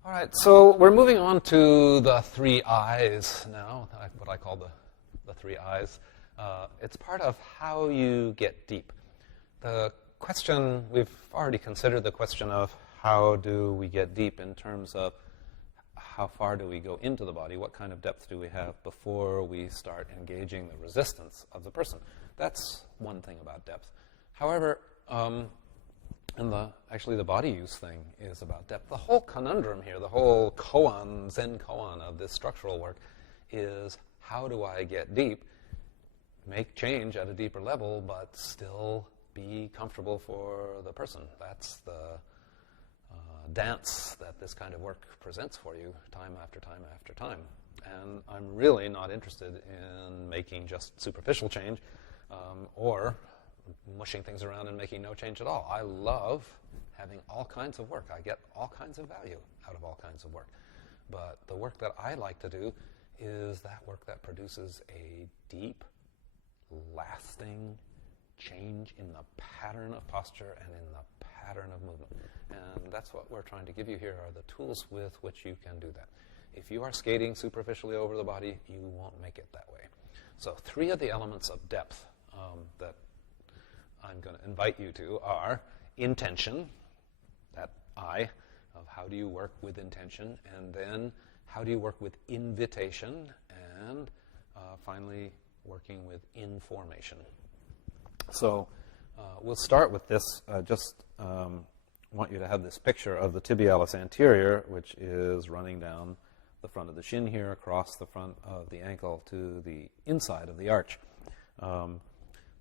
All right, so we're moving on to the 3 I's now, what I call the 3 I's. It's part of how you get deep. The question, we've already considered the question of how do we get deep in terms of how far do we go into the body, what kind of depth do we have before we start engaging the resistance of the person. That's one thing about depth. However, actually the body use thing is about depth. The whole conundrum here, the whole koan, Zen koan of this structural work is how do I get deep, make change at a deeper level, but still be comfortable for the person. That's the dance that this kind of work presents for you time after time after time. And I'm really not interested in making just superficial change or mushing things around and making no change at all. I love having all kinds of work. I get all kinds of value out of all kinds of work. But the work that I like to do is that work that produces a deep, lasting change in the pattern of posture and in the pattern of movement. And that's what we're trying to give you here are the tools with which you can do that. If you are skating superficially over the body, you won't make it that way. So 3 of the elements of depth that I'm going to invite you to are intention, that I, of how do you work with intention, and then how do you work with invitation, and finally working with information. So we'll start with this. Just want you to have this picture of the tibialis anterior, which is running down the front of the shin here, across the front of the ankle to the inside of the arch.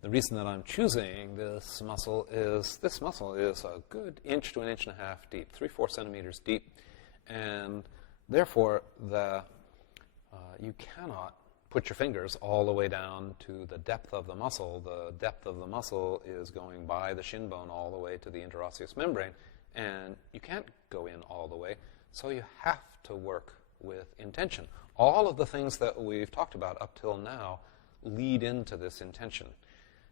The reason that I'm choosing this muscle is a good inch to an inch and a half deep, 3-4 centimeters deep, and therefore you cannot put your fingers all the way down to the depth of the muscle. The depth of the muscle is going by the shin bone all the way to the interosseous membrane, and you can't go in all the way, so you have to work with intention. All of the things that we've talked about up till now lead into this intention.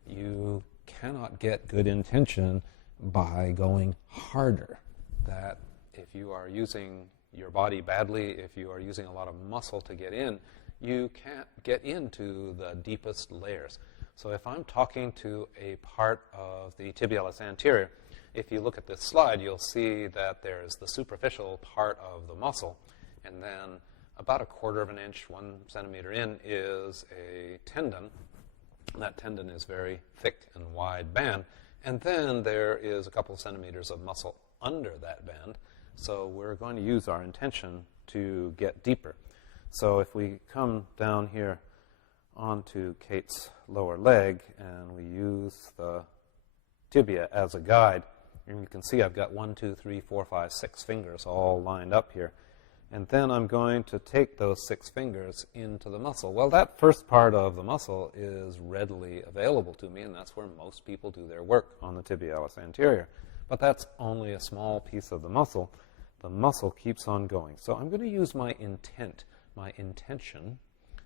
You cannot get good intention by going harder. That if you are using your body badly, if you are using a lot of muscle to get in, you can't get into the deepest layers. So if I'm talking to a part of the tibialis anterior, if you look at this slide, you'll see that there's the superficial part of the muscle, and then about 1/4 of an inch, 1 centimeter in, is a tendon. That tendon is very thick and wide band, and then there is a couple of centimeters of muscle under that band. So we're going to use our intention to get deeper. So if we come down here onto Kate's lower leg and we use the tibia as a guide, and you can see I've got 1, 2, 3, 4, 5, 6 fingers all lined up here. And then I'm going to take those 6 fingers into the muscle. Well, that first part of the muscle is readily available to me, and that's where most people do their work, on the tibialis anterior. But that's only a small piece of the muscle. The muscle keeps on going. So I'm going to use my intent, my intention.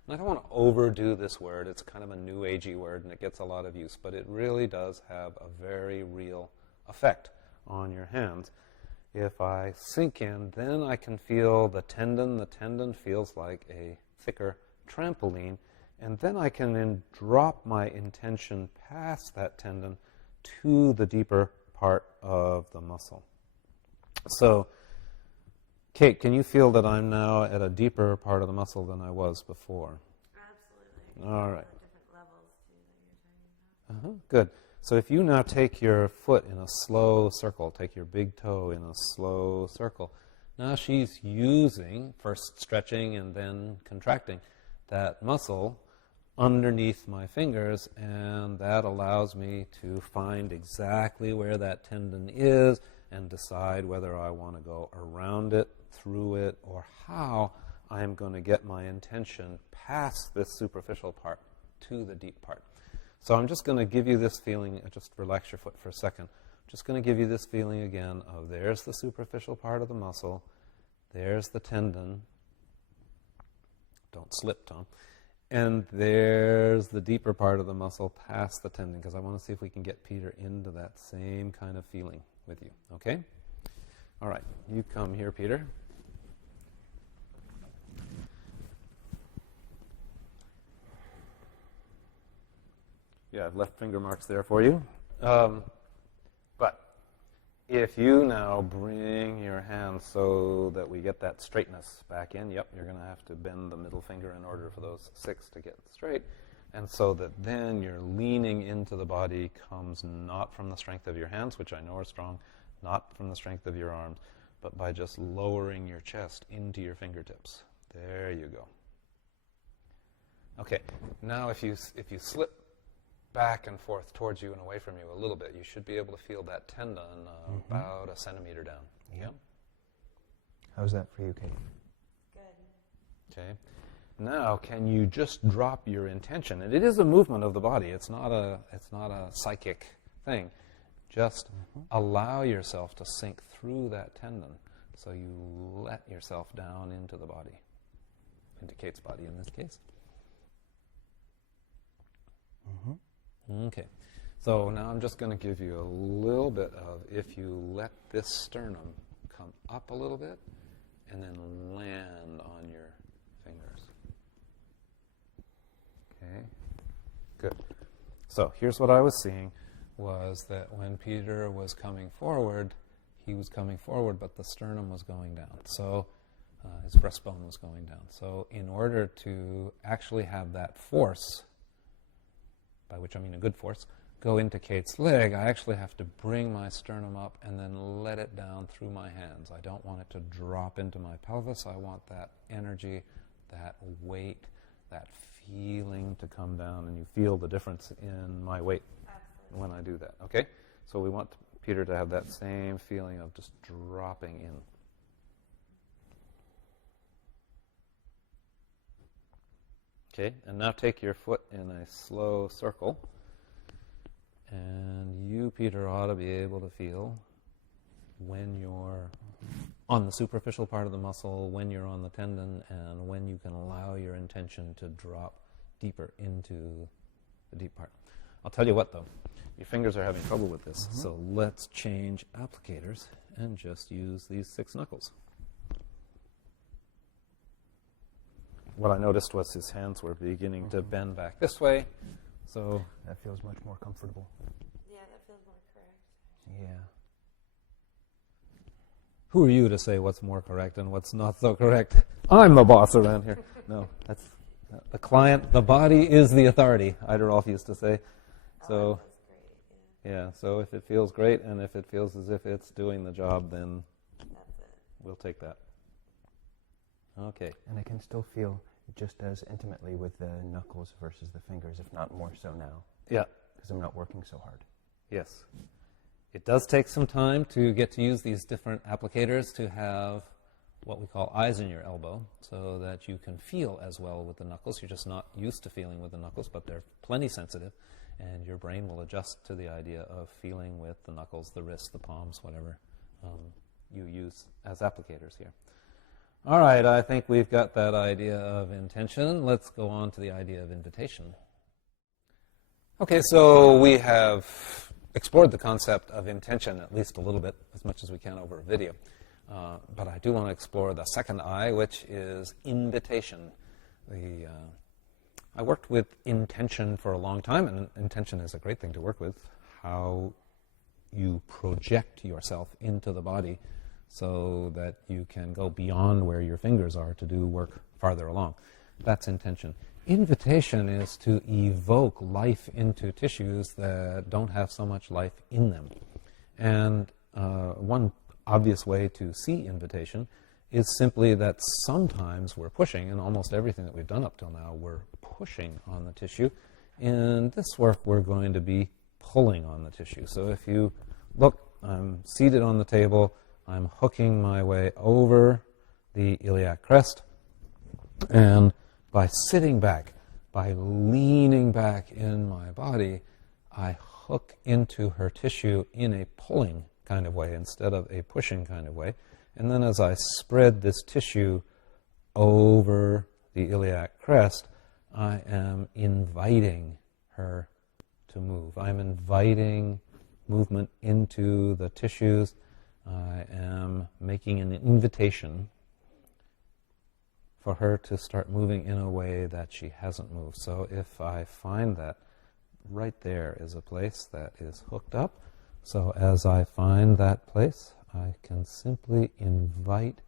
And I don't want to overdo this word. It's kind of a new agey word, and it gets a lot of use, but it really does have a very real effect on your hands. If I sink in, then I can feel the tendon. The tendon feels like a thicker trampoline. And then I can drop my intention past that tendon to the deeper part of the muscle. So, Kate, can you feel that I'm now at a deeper part of the muscle than I was before? Absolutely. All right. Different levels too that you're talking about. Good. So if you now take your foot in a slow circle, take your big toe in a slow circle, now she's using, first stretching and then contracting, that muscle underneath my fingers, and that allows me to find exactly where that tendon is and decide whether I want to go around it, through it, or how I'm going to get my intention past this superficial part to the deep part. So I'm just going to give you this feeling, just relax your foot for a second. I'm just going to give you this feeling again of there's the superficial part of the muscle, there's the tendon, don't slip, Tom, and there's the deeper part of the muscle past the tendon, because I want to see if we can get Peter into that same kind of feeling with you, okay? All right, you come here, Peter. Yeah, I've left finger marks there for you. But if you now bring your hand so that we get that straightness back in, yep, you're going to have to bend the middle finger in order for those 6 to get straight. And so that then your leaning into the body comes not from the strength of your hands, which I know are strong, not from the strength of your arms, but by just lowering your chest into your fingertips. There you go. Okay, now if you slip back and forth towards you and away from you a little bit, you should be able to feel that tendon about a centimeter down. Yeah. How's that for you, Kate? Good. Okay. Now, can you just drop your intention? And it is a movement of the body. It's not a psychic thing. Just allow yourself to sink through that tendon. So you let yourself down into the body. Into Kate's body in this case. Okay, so now I'm just going to give you a little bit of, if you let this sternum come up a little bit and then land on your fingers. Okay, good. So here's what I was seeing, was that when Peter was coming forward, he was coming forward, but the sternum was going down. So his breastbone was going down. So in order to actually have that force, by which I mean a good force, go into Kate's leg, I actually have to bring my sternum up and then let it down through my hands. I don't want it to drop into my pelvis. I want that energy, that weight, that feeling to come down, and you feel the difference in my weight when I do that, okay? So we want Peter to have that same feeling of just dropping in. Okay, and now take your foot in a slow circle. And you, Peter, ought to be able to feel when you're on the superficial part of the muscle, when you're on the tendon, and when you can allow your intention to drop deeper into the deep part. I'll tell you what, though. Your fingers are having trouble with this, so let's change applicators and just use these 6 knuckles. What I noticed was his hands were beginning to bend back this way, so That feels much more comfortable. Yeah, that feels more correct. Yeah. who are you to say what's more correct and what's not so correct? I'm the boss around here. No, that's the client. The body is the authority, Ida Rolf used to say. So, yeah, so if it feels great and if it feels as if it's doing the job, then we'll take that. Okay. And I can still feel just as intimately with the knuckles versus the fingers, if not more so now. Yeah. Because I'm not working so hard. Yes. It does take some time to get to use these different applicators to have what we call eyes in your elbow so that you can feel as well with the knuckles. You're just not used to feeling with the knuckles, but they're plenty sensitive, and your brain will adjust to the idea of feeling with the knuckles, the wrists, the palms, whatever you use as applicators here. All right, I think we've got that idea of intention. Let's go on to the idea of invitation. Okay, so we have explored the concept of intention at least a little bit, as much as we can over a video. But I do want to explore the second I, which is invitation. I worked with intention for a long time, and intention is a great thing to work with, how you project yourself into the body so that you can go beyond where your fingers are to do work farther along. That's intention. Invitation is to evoke life into tissues that don't have so much life in them. And one obvious way to see invitation is simply that sometimes we're pushing, and almost everything that we've done up till now, we're pushing on the tissue. In this work, we're going to be pulling on the tissue. So if you look, I'm seated on the table, I'm hooking my way over the iliac crest, and by sitting back, by leaning back in my body, I hook into her tissue in a pulling kind of way instead of a pushing kind of way. And then as I spread this tissue over the iliac crest, I am inviting her to move. I'm inviting movement into the tissues. I am making an invitation for her to start moving in a way that she hasn't moved. So if I find that right there is a place that is hooked up, so as I find that place, I can simply invite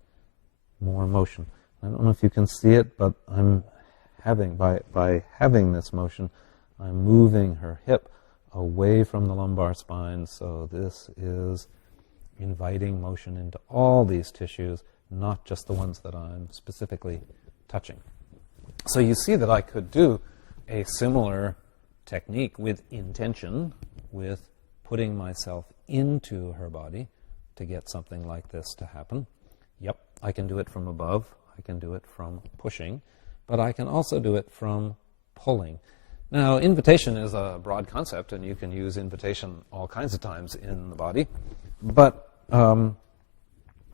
more motion. I don't know if you can see it, but I'm having, by having this motion, I'm moving her hip away from the lumbar spine, so this is inviting motion into all these tissues, not just the ones that I'm specifically touching. So you see that I could do a similar technique with intention, with putting myself into her body to get something like this to happen. Yep, I can do it from above, I can do it from pushing, but I can also do it from pulling. Now, invitation is a broad concept, and you can use invitation all kinds of times in the body, but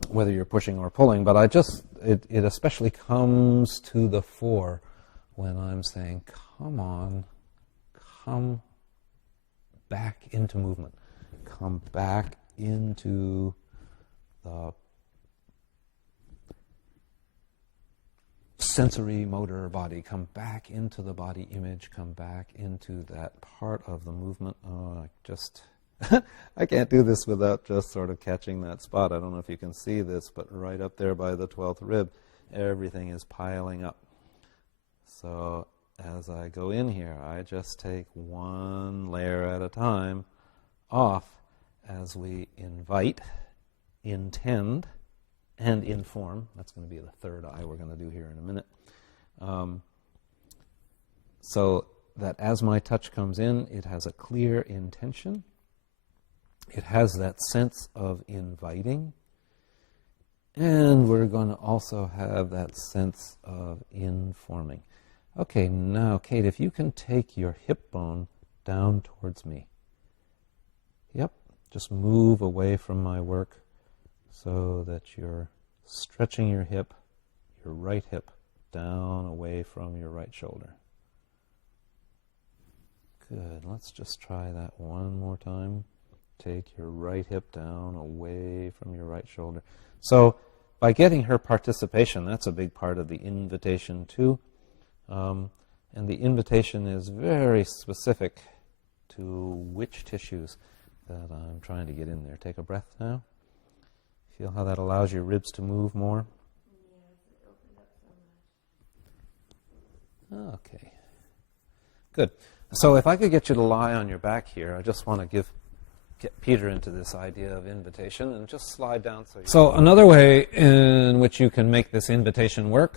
whether you're pushing or pulling, but it especially comes to the fore when I'm saying, come on, come back into movement, come back into the sensory motor body, come back into the body image, come back into that part of the movement. I can't do this without just sort of catching that spot. I don't know if you can see this, but right up there by the 12th rib, everything is piling up. So as I go in here, I just take one layer at a time off as we invite, intend, and inform. That's going to be the third eye we're going to do here in a minute. So that as my touch comes in, it has a clear intention. It has that sense of inviting. And we're going to also have that sense of informing. Okay, now, Kate, if you can take your hip bone down towards me. Yep, just move away from my work so that you're stretching your hip, your right hip, down away from your right shoulder. Good, let's just try that one more time. Take your right hip down away from your right shoulder. So by getting her participation, that's a big part of the invitation too. And the invitation is very specific to which tissues that I'm trying to get in there. Take a breath now. Feel how that allows your ribs to move more? Okay. Good. So if I could get you to lie on your back here, I just want to get Peter into this idea of invitation and just slide down. So another way in which you can make this invitation work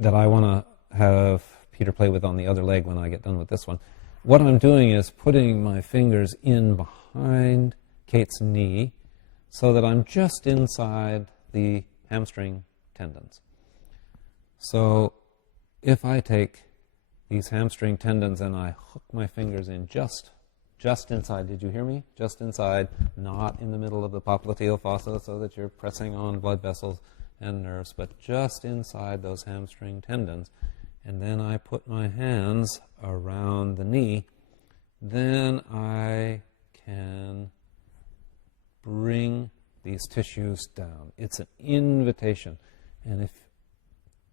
that I want to have Peter play with on the other leg when I get done with this one. What I'm doing is putting my fingers in behind Kate's knee so that I'm just inside the hamstring tendons. So if I take these hamstring tendons and I hook my fingers in just inside, did you hear me? Just inside, not in the middle of the popliteal fossa so that you're pressing on blood vessels and nerves, but just inside those hamstring tendons. And then I put my hands around the knee. Then I can bring these tissues down. It's an invitation. And if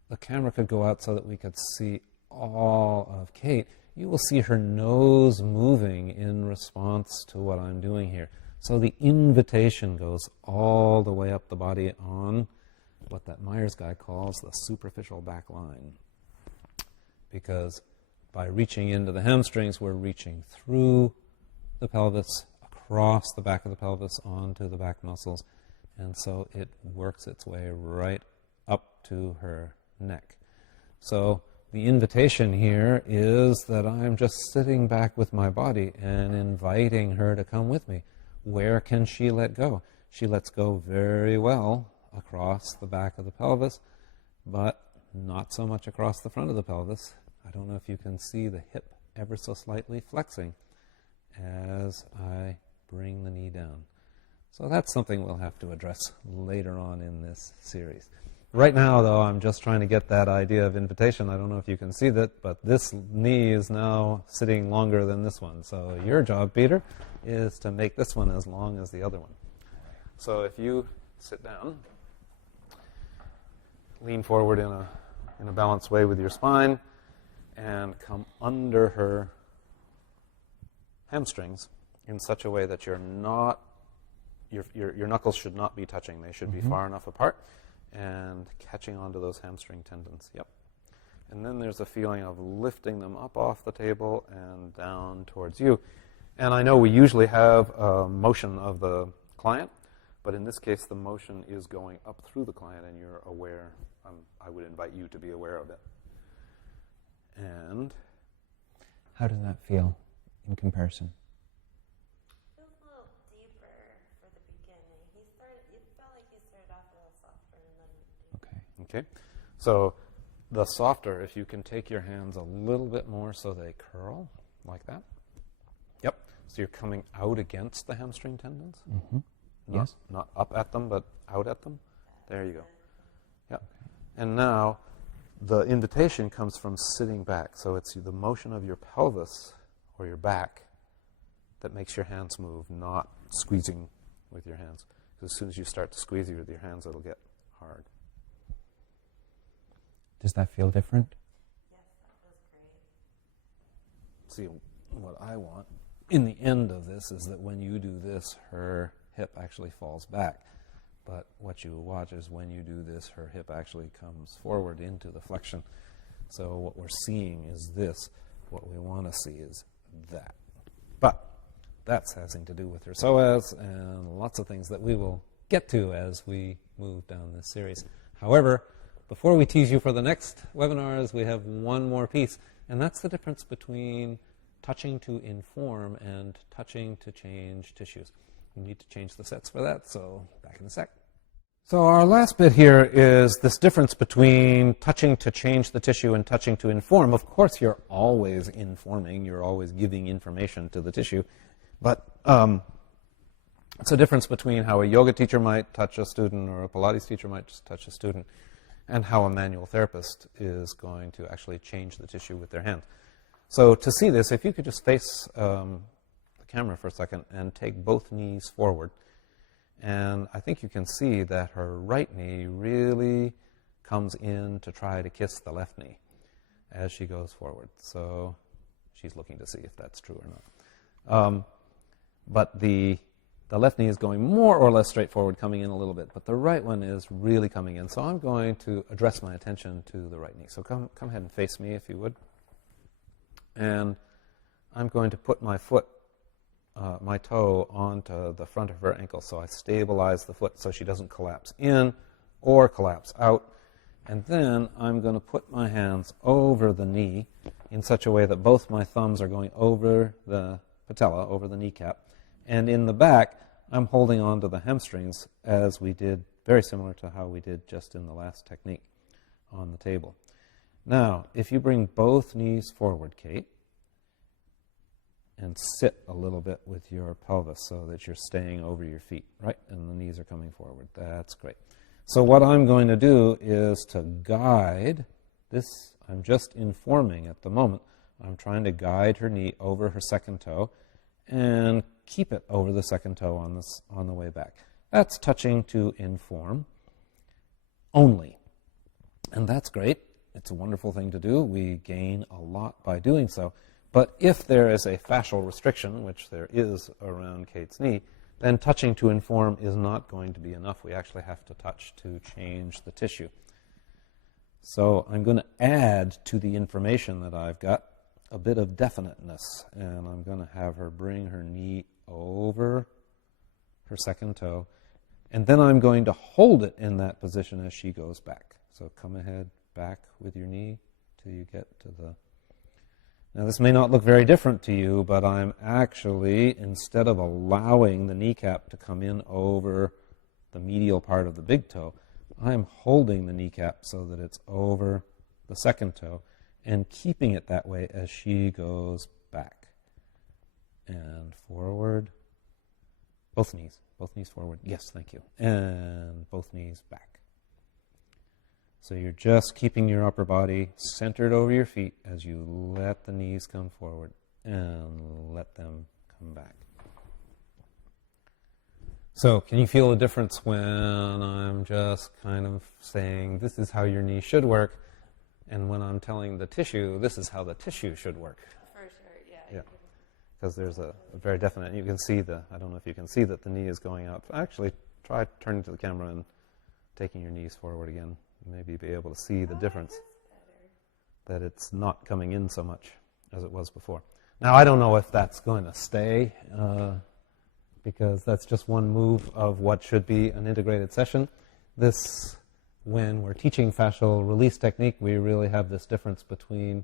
the camera could go out so that we could see all of Kate, you will see her nose moving in response to what I'm doing here. So the invitation goes all the way up the body on what that Myers guy calls the superficial back line. Because by reaching into the hamstrings, we're reaching through the pelvis, across the back of the pelvis, onto the back muscles, And so it works its way right up to her neck. So the invitation here is that I'm just sitting back with my body and inviting her to come with me. Where can she let go? She lets go very well across the back of the pelvis, but not so much across the front of the pelvis. I don't know if you can see the hip ever so slightly flexing as I bring the knee down. So that's something we'll have to address later on in this series. Right now, though, I'm just trying to get that idea of invitation. I don't know if you can see that, but this knee is now sitting longer than this one. So your job, Peter, is to make this one as long as the other one. So if you sit down, lean forward in a balanced way with your spine, and come under her hamstrings in such a way that your knuckles should not be touching. They should be far enough apart and catching onto those hamstring tendons. Yep. And then there's a feeling of lifting them up off the table and down towards you. And I know we usually have a motion of the client, but in this case the motion is going up through the client and you're aware. I would invite you to be aware of it. And how does that feel in comparison? It feels a little deeper for the beginning. It felt like he started off a little softer and then deeper. Okay. So the softer, if you can take your hands a little bit more so they curl like that. Yep. So you're coming out against the hamstring tendons. Yes. Not up at them, but out at them. There you go. Yep. And now the invitation comes from sitting back. So it's the motion of your pelvis or your back that makes your hands move, not squeezing with your hands. Because as soon as you start to squeeze with your hands, it'll get hard. Does that feel different? Yes, that feels great. See, what I want in the end of this is that when you do this, her hip actually falls back. But what you watch is when you do this, her hip actually comes forward into the flexion. So what we're seeing is this. What we want to see is that. But that's having to do with her psoas and lots of things that we will get to as we move down this series. However, before we tease you for the next webinars, we have one more piece, and that's the difference between touching to inform and touching to change tissues. We need to change the sets for that, so back in a sec. So our last bit here is this difference between touching to change the tissue and touching to inform. Of course, you're always informing. You're always giving information to the tissue. But it's a difference between how a yoga teacher might touch a student or a Pilates teacher might just touch a student and how a manual therapist is going to actually change the tissue with their hand. So to see this, if you could just face the camera for a second and take both knees forward. And I think you can see that her right knee really comes in to try to kiss the left knee as she goes forward. So she's looking to see if that's true or not. But the left knee is going more or less straight forward, coming in a little bit. But the right one is really coming in. So I'm going to address my attention to the right knee. So come ahead and face me, if you would. And I'm going to put my foot, my toe, onto the front of her ankle. So I stabilize the foot so she doesn't collapse in or collapse out. And then I'm going to put my hands over the knee in such a way that both my thumbs are going over the patella, over the kneecap. And in the back, I'm holding on to the hamstrings as we did, very similar to how we did just in the last technique on the table. Now, if you bring both knees forward, Kate, and sit a little bit with your pelvis so that you're staying over your feet, right? And the knees are coming forward. That's great. So what I'm going to do is to guide this. I'm just informing at the moment. I'm trying to guide her knee over her second toe and keep it over the second toe on the way back. That's touching to inform only. And that's great. It's a wonderful thing to do. We gain a lot by doing so. But if there is a fascial restriction, which there is around Kate's knee, then touching to inform is not going to be enough. We actually have to touch to change the tissue. So I'm going to add to the information that I've got a bit of definiteness, and I'm going to have her bring her knee over her second toe, And then I'm going to hold it in that position as she goes back. So come ahead, back with your knee till you get to the... Now this may not look very different to you, but I'm actually, instead of allowing the kneecap to come in over the medial part of the big toe, I'm holding the kneecap so that it's over the second toe and keeping it that way as she goes back. And forward. Both knees forward. Yes, thank you. And both knees back. So you're just keeping your upper body centered over your feet as you let the knees come forward and let them come back. So can you feel the difference when I'm just kind of saying this is how your knee should work, and when I'm telling the tissue this is how the tissue should work? For sure, yeah. Yeah. Because there's a very definite, you can see I don't know if you can see that the knee is going out. Actually, try turning to the camera and taking your knees forward again. Maybe be able to see the difference, that it's not coming in so much as it was before. Now, I don't know if that's going to stay, because that's just one move of what should be an integrated session. When we're teaching fascial release technique, we really have this difference between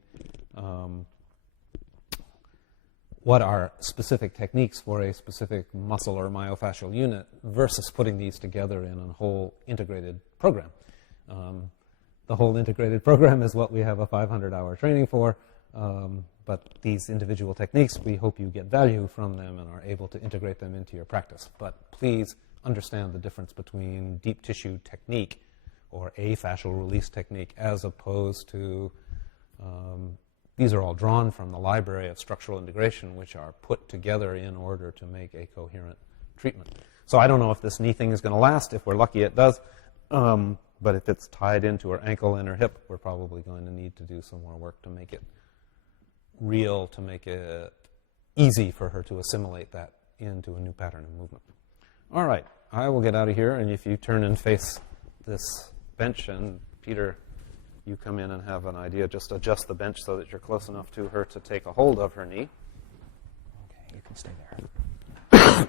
what are specific techniques for a specific muscle or myofascial unit versus putting these together in a whole integrated program. The whole integrated program is what we have a 500-hour training for, but these individual techniques, we hope you get value from them and are able to integrate them into your practice. But please understand the difference between deep tissue technique or a fascial release technique as opposed to these are all drawn from the library of structural integration, which are put together in order to make a coherent treatment. So I don't know if this knee thing is going to last. If we're lucky, it does. But if it's tied into her ankle and her hip, we're probably going to need to do some more work to make it real, to make it easy for her to assimilate that into a new pattern of movement. All right, I will get out of here, and if you turn and face this bench, and Peter, you come in and have an idea, just adjust the bench so that you're close enough to her to take a hold of her knee. Okay, you can stay there.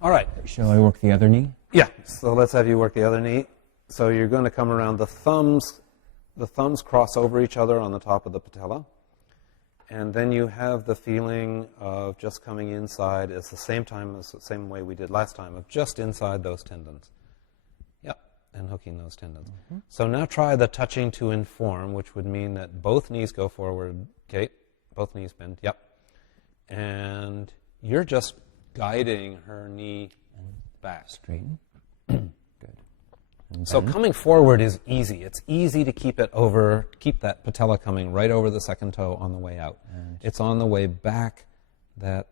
All right. Shall I work the other knee? Yeah, so let's have you work the other knee. So you're going to come around the thumbs. The thumbs cross over each other on the top of the patella. And then you have the feeling of just coming inside as the same way we did last time, of just inside those tendons. Yep, and hooking those tendons. Mm-hmm. So now try the touching to inform, which would mean that both knees go forward, Kate. Both knees bend, yep. And you're just guiding her knee back. Straighten. Good. So coming forward is easy. It's easy to keep that patella coming right over the second toe on the way out. And it's on the way back that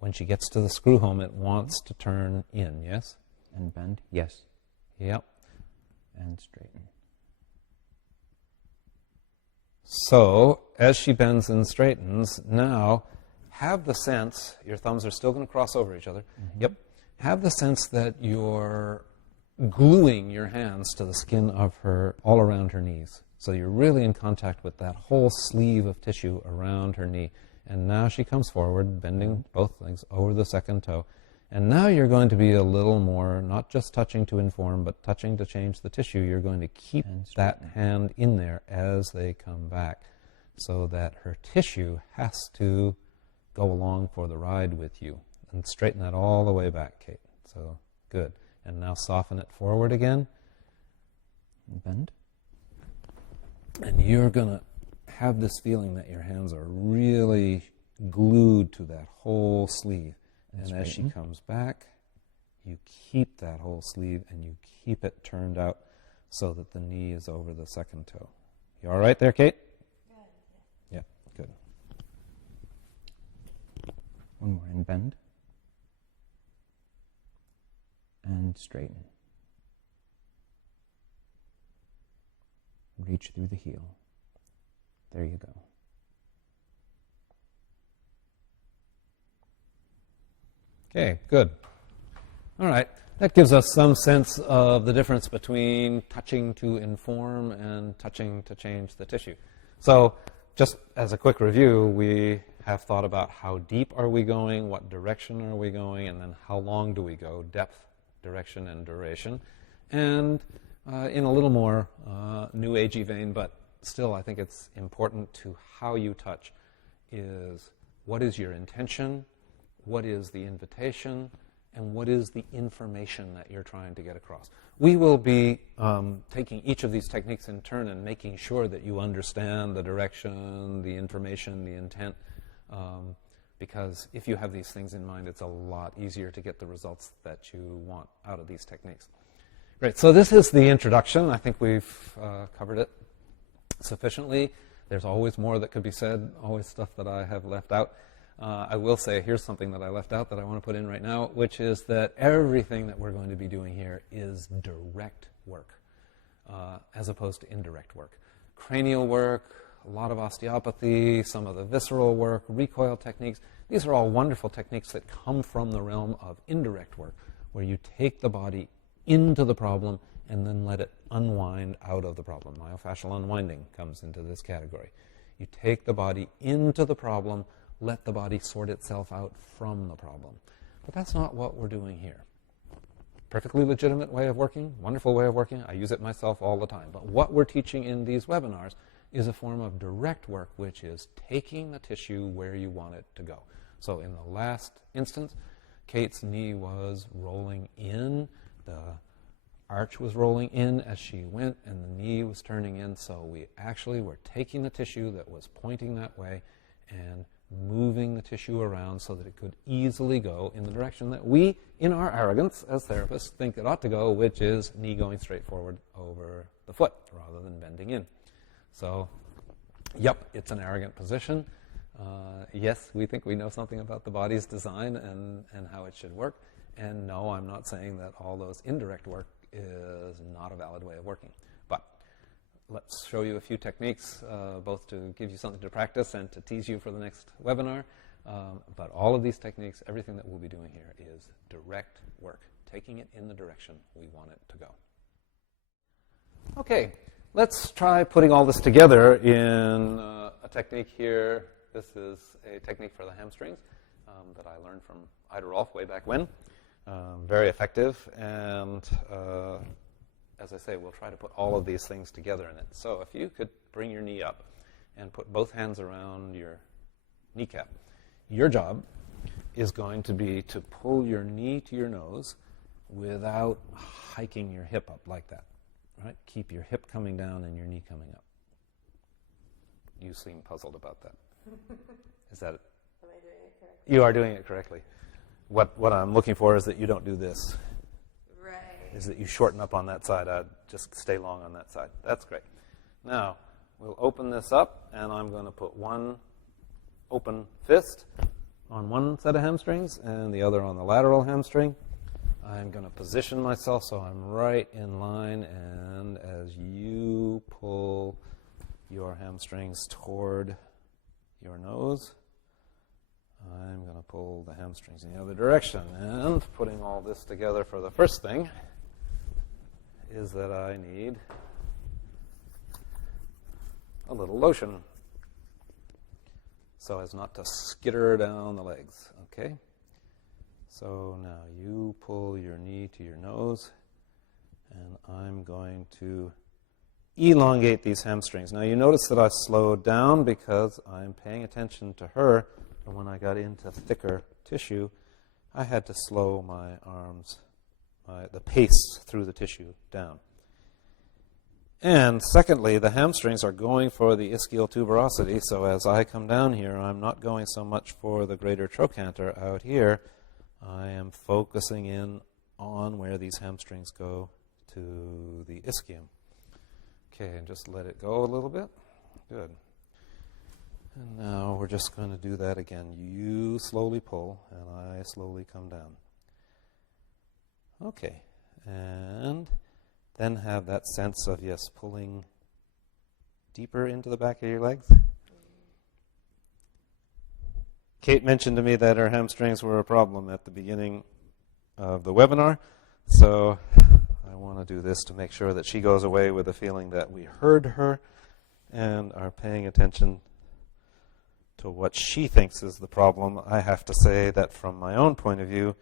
when she gets to the screw home, it wants to turn in, yes? And bend, yes. Yep. And straighten. So as she bends and straightens, now have the sense, your thumbs are still going to cross over each other. Mm-hmm. Yep. Have the sense that you're gluing your hands to the skin of her, all around her knees. So you're really in contact with that whole sleeve of tissue around her knee. And now she comes forward, bending both legs over the second toe. And now you're going to be a little more, not just touching to inform, but touching to change the tissue. You're going to keep that hand in there as they come back so that her tissue has to go along for the ride with you. And straighten that all the way back, Kate. So, good. And now soften it forward again. And bend. And you're going to have this feeling that your hands are really glued to that whole sleeve. And as she comes back, you keep that whole sleeve and you keep it turned out so that the knee is over the second toe. You all right there, Kate? Good. Yeah, good. One more, and bend. And straighten. Reach through the heel. There you go. Okay, good. All right. That gives us some sense of the difference between touching to inform and touching to change the tissue. So just as a quick review, we have thought about how deep are we going, what direction are we going, and then how long do we go, depth, direction, and duration. And in a little more new agey vein, but still I think it's important to how you touch, is what is your intention, what is the invitation, and what is the information that you're trying to get across. We will be taking each of these techniques in turn and making sure that you understand the direction, the information, the intent, because if you have these things in mind, it's a lot easier to get the results that you want out of these techniques. Great, so this is the introduction. I think we've covered it sufficiently. There's always more that could be said, always stuff that I have left out. I will say, here's something that I left out that I want to put in right now, which is that everything that we're going to be doing here is direct work, as opposed to indirect work. Cranial work, a lot of osteopathy, some of the visceral work, recoil techniques. These are all wonderful techniques that come from the realm of indirect work, where you take the body into the problem and then let it unwind out of the problem. Myofascial unwinding comes into this category. You take the body into the problem, let the body sort itself out from the problem. But that's not what we're doing here. Perfectly legitimate way of working, wonderful way of working. I use it myself all the time. But what we're teaching in these webinars is a form of direct work, which is taking the tissue where you want it to go. So in the last instance, Kate's knee was rolling in, the arch was rolling in as she went, and the knee was turning in. So we actually were taking the tissue that was pointing that way and moving the tissue around so that it could easily go in the direction that we, in our arrogance as therapists, think it ought to go, which is knee going straight forward over the foot rather than bending in. So, yep, it's an arrogant position. Yes, we think we know something about the body's design and how it should work. And no, I'm not saying that all those indirect work is not a valid way of working. But let's show you a few techniques, both to give you something to practice and to tease you for the next webinar. But all of these techniques, everything that we'll be doing here is direct work, taking it in the direction we want it to go. Okay, let's try putting all this together in a technique here. This is a technique for the hamstrings that I learned from Ida Rolf way back when. Very effective, and as I say, we'll try to put all of these things together in it. So if you could bring your knee up and put both hands around your kneecap, your job is going to be to pull your knee to your nose without hiking your hip up like that. Right? Keep your hip coming down and your knee coming up. You seem puzzled about that. Is that it? Am I doing it correctly? You are doing it correctly. What I'm looking for is that you don't do this. Right. Is that you shorten up on that side. Just stay long on that side. That's great. Now, we'll open this up, and I'm going to put one open fist on one set of hamstrings and the other on the lateral hamstring. I'm going to position myself so I'm right in line, and as you pull your hamstrings toward your nose, I'm going to pull the hamstrings in the other direction. And putting all this together for the first thing is that I need a little lotion so as not to skitter down the legs. Okay? So now you pull your knee to your nose, and I'm going to elongate these hamstrings. Now you notice that I slowed down because I'm paying attention to her, and when I got into thicker tissue, I had to slow my arms, the pace through the tissue down. And secondly, the hamstrings are going for the ischial tuberosity, so as I come down here, I'm not going so much for the greater trochanter out here. I am focusing in on where these hamstrings go to the ischium. Okay, and just let it go a little bit. Good. And now we're just going to do that again. You slowly pull, and I slowly come down. Okay, and then have that sense of, yes, pulling deeper into the back of your legs. Kate mentioned to me that her hamstrings were a problem at the beginning of the webinar, so I want to do this to make sure that she goes away with a feeling that we heard her and are paying attention to what she thinks is the problem. I have to say that from my own point of view,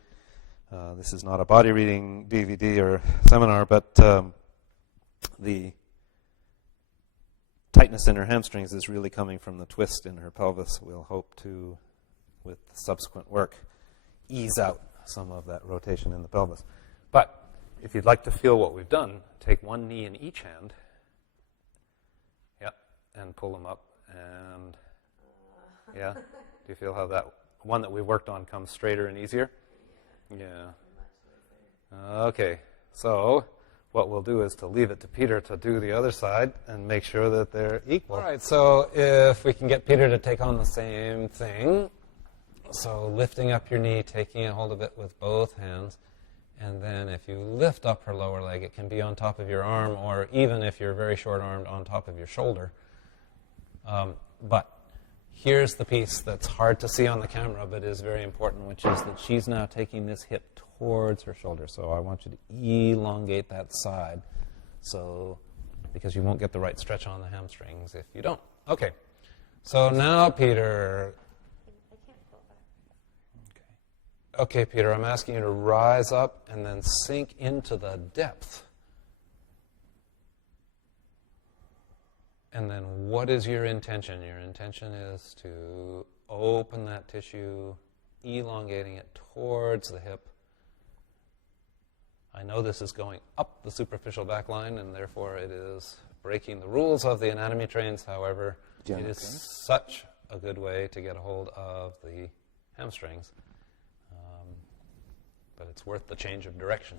this is not a body reading DVD or seminar, but the tightness in her hamstrings is really coming from the twist in her pelvis. We'll hope to, with subsequent work, ease out some of that rotation in the pelvis. But if you'd like to feel what we've done, take one knee in each hand, and pull them up, and yeah, do you feel how that one that we worked on comes straighter and easier? Yeah. Okay, so what we'll do is to leave it to Peter to do the other side and make sure that they're equal. All right, so if we can get Peter to take on the same thing, so lifting up your knee, taking a hold of it with both hands, and then if you lift up her lower leg, it can be on top of your arm, or even if you're very short-armed, on top of your shoulder. But here's the piece that's hard to see on the camera, but is very important, which is that she's now taking this hip towards her shoulder. So I want you to elongate that side, so because you won't get the right stretch on the hamstrings if you don't. Okay. So now, Peter. I can't pull back. Okay, Peter, I'm asking you to rise up and then sink into the depth. And then what is your intention? Your intention is to open that tissue, elongating it towards the hip. I know this is going up the superficial back line, and therefore it is breaking the rules of the anatomy trains. However, it is such a good way to get a hold of the hamstrings. But it's worth the change of direction.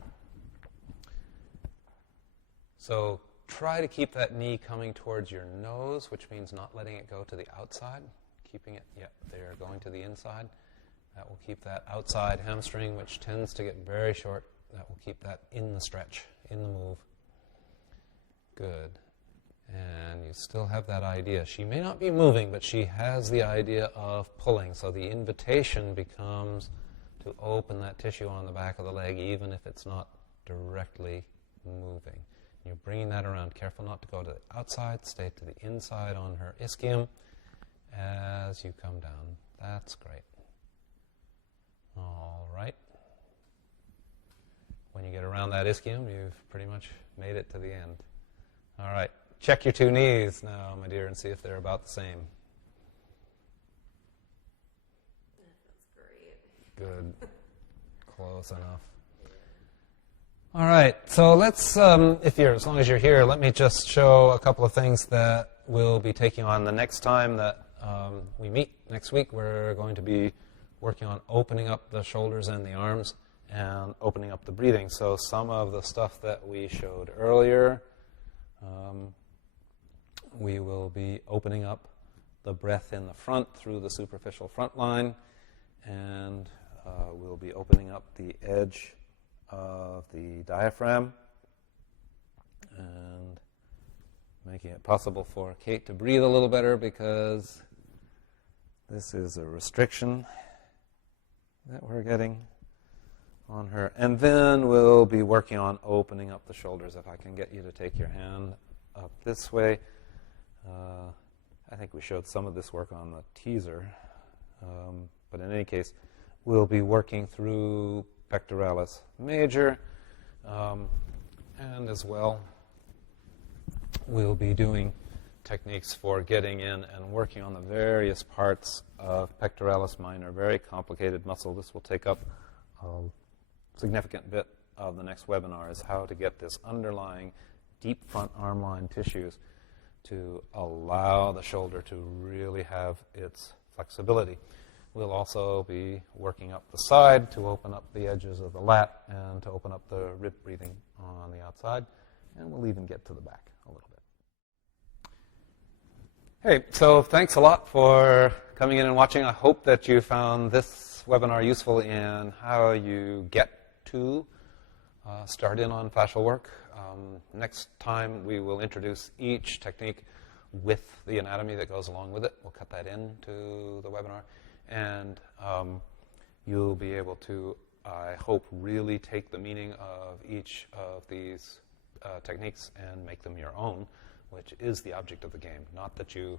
So try to keep that knee coming towards your nose, which means not letting it go to the outside. Keeping it, there, going to the inside. That will keep that outside hamstring, which tends to get very short. That will keep that in the stretch, in the move. Good. And you still have that idea. She may not be moving, but she has the idea of pulling. So the invitation becomes to open that tissue on the back of the leg, even if it's not directly moving. You're bringing that around. Careful not to go to the outside. Stay to the inside on her ischium as you come down. That's great. All right. When you get around that ischium, you've pretty much made it to the end. All right. Check your two knees now, my dear, and see if they're about the same. That feels great. Good. Close enough. All right, so let's, as long as you're here, let me just show a couple of things that we'll be taking on the next time that we meet next week. We're going to be working on opening up the shoulders and the arms and opening up the breathing. So some of the stuff that we showed earlier, we will be opening up the breath in the front through the superficial front line, and we'll be opening up the edge of the diaphragm and making it possible for Kate to breathe a little better, because this is a restriction that we're getting on her. And then we'll be working on opening up the shoulders. If I can get you to take your hand up this way. I think we showed some of this work on the teaser. But in any case, we'll be working through pectoralis major, and as well we'll be doing techniques for getting in and working on the various parts of pectoralis minor, very complicated muscle. This will take up a significant bit of the next webinar, is how to get this underlying deep front arm line tissues to allow the shoulder to really have its flexibility. We'll also be working up the side to open up the edges of the lat and to open up the rib breathing on the outside. And we'll even get to the back a little bit. Hey, so thanks a lot for coming in and watching. I hope that you found this webinar useful in how you get to start in on fascial work. Next time we will introduce each technique with the anatomy that goes along with it. We'll cut that into the webinar. And you'll be able to, I hope, really take the meaning of each of these techniques and make them your own, which is the object of the game. Not that you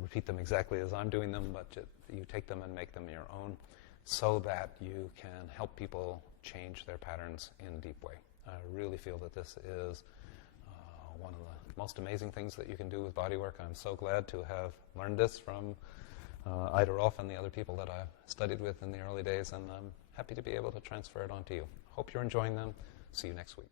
repeat them exactly as I'm doing them, but you take them and make them your own so that you can help people change their patterns in a deep way. I really feel that this is one of the most amazing things that you can do with bodywork. I'm so glad to have learned this from Ida Rolf and the other people that I studied with in the early days, and I'm happy to be able to transfer it on to you. Hope you're enjoying them. See you next week.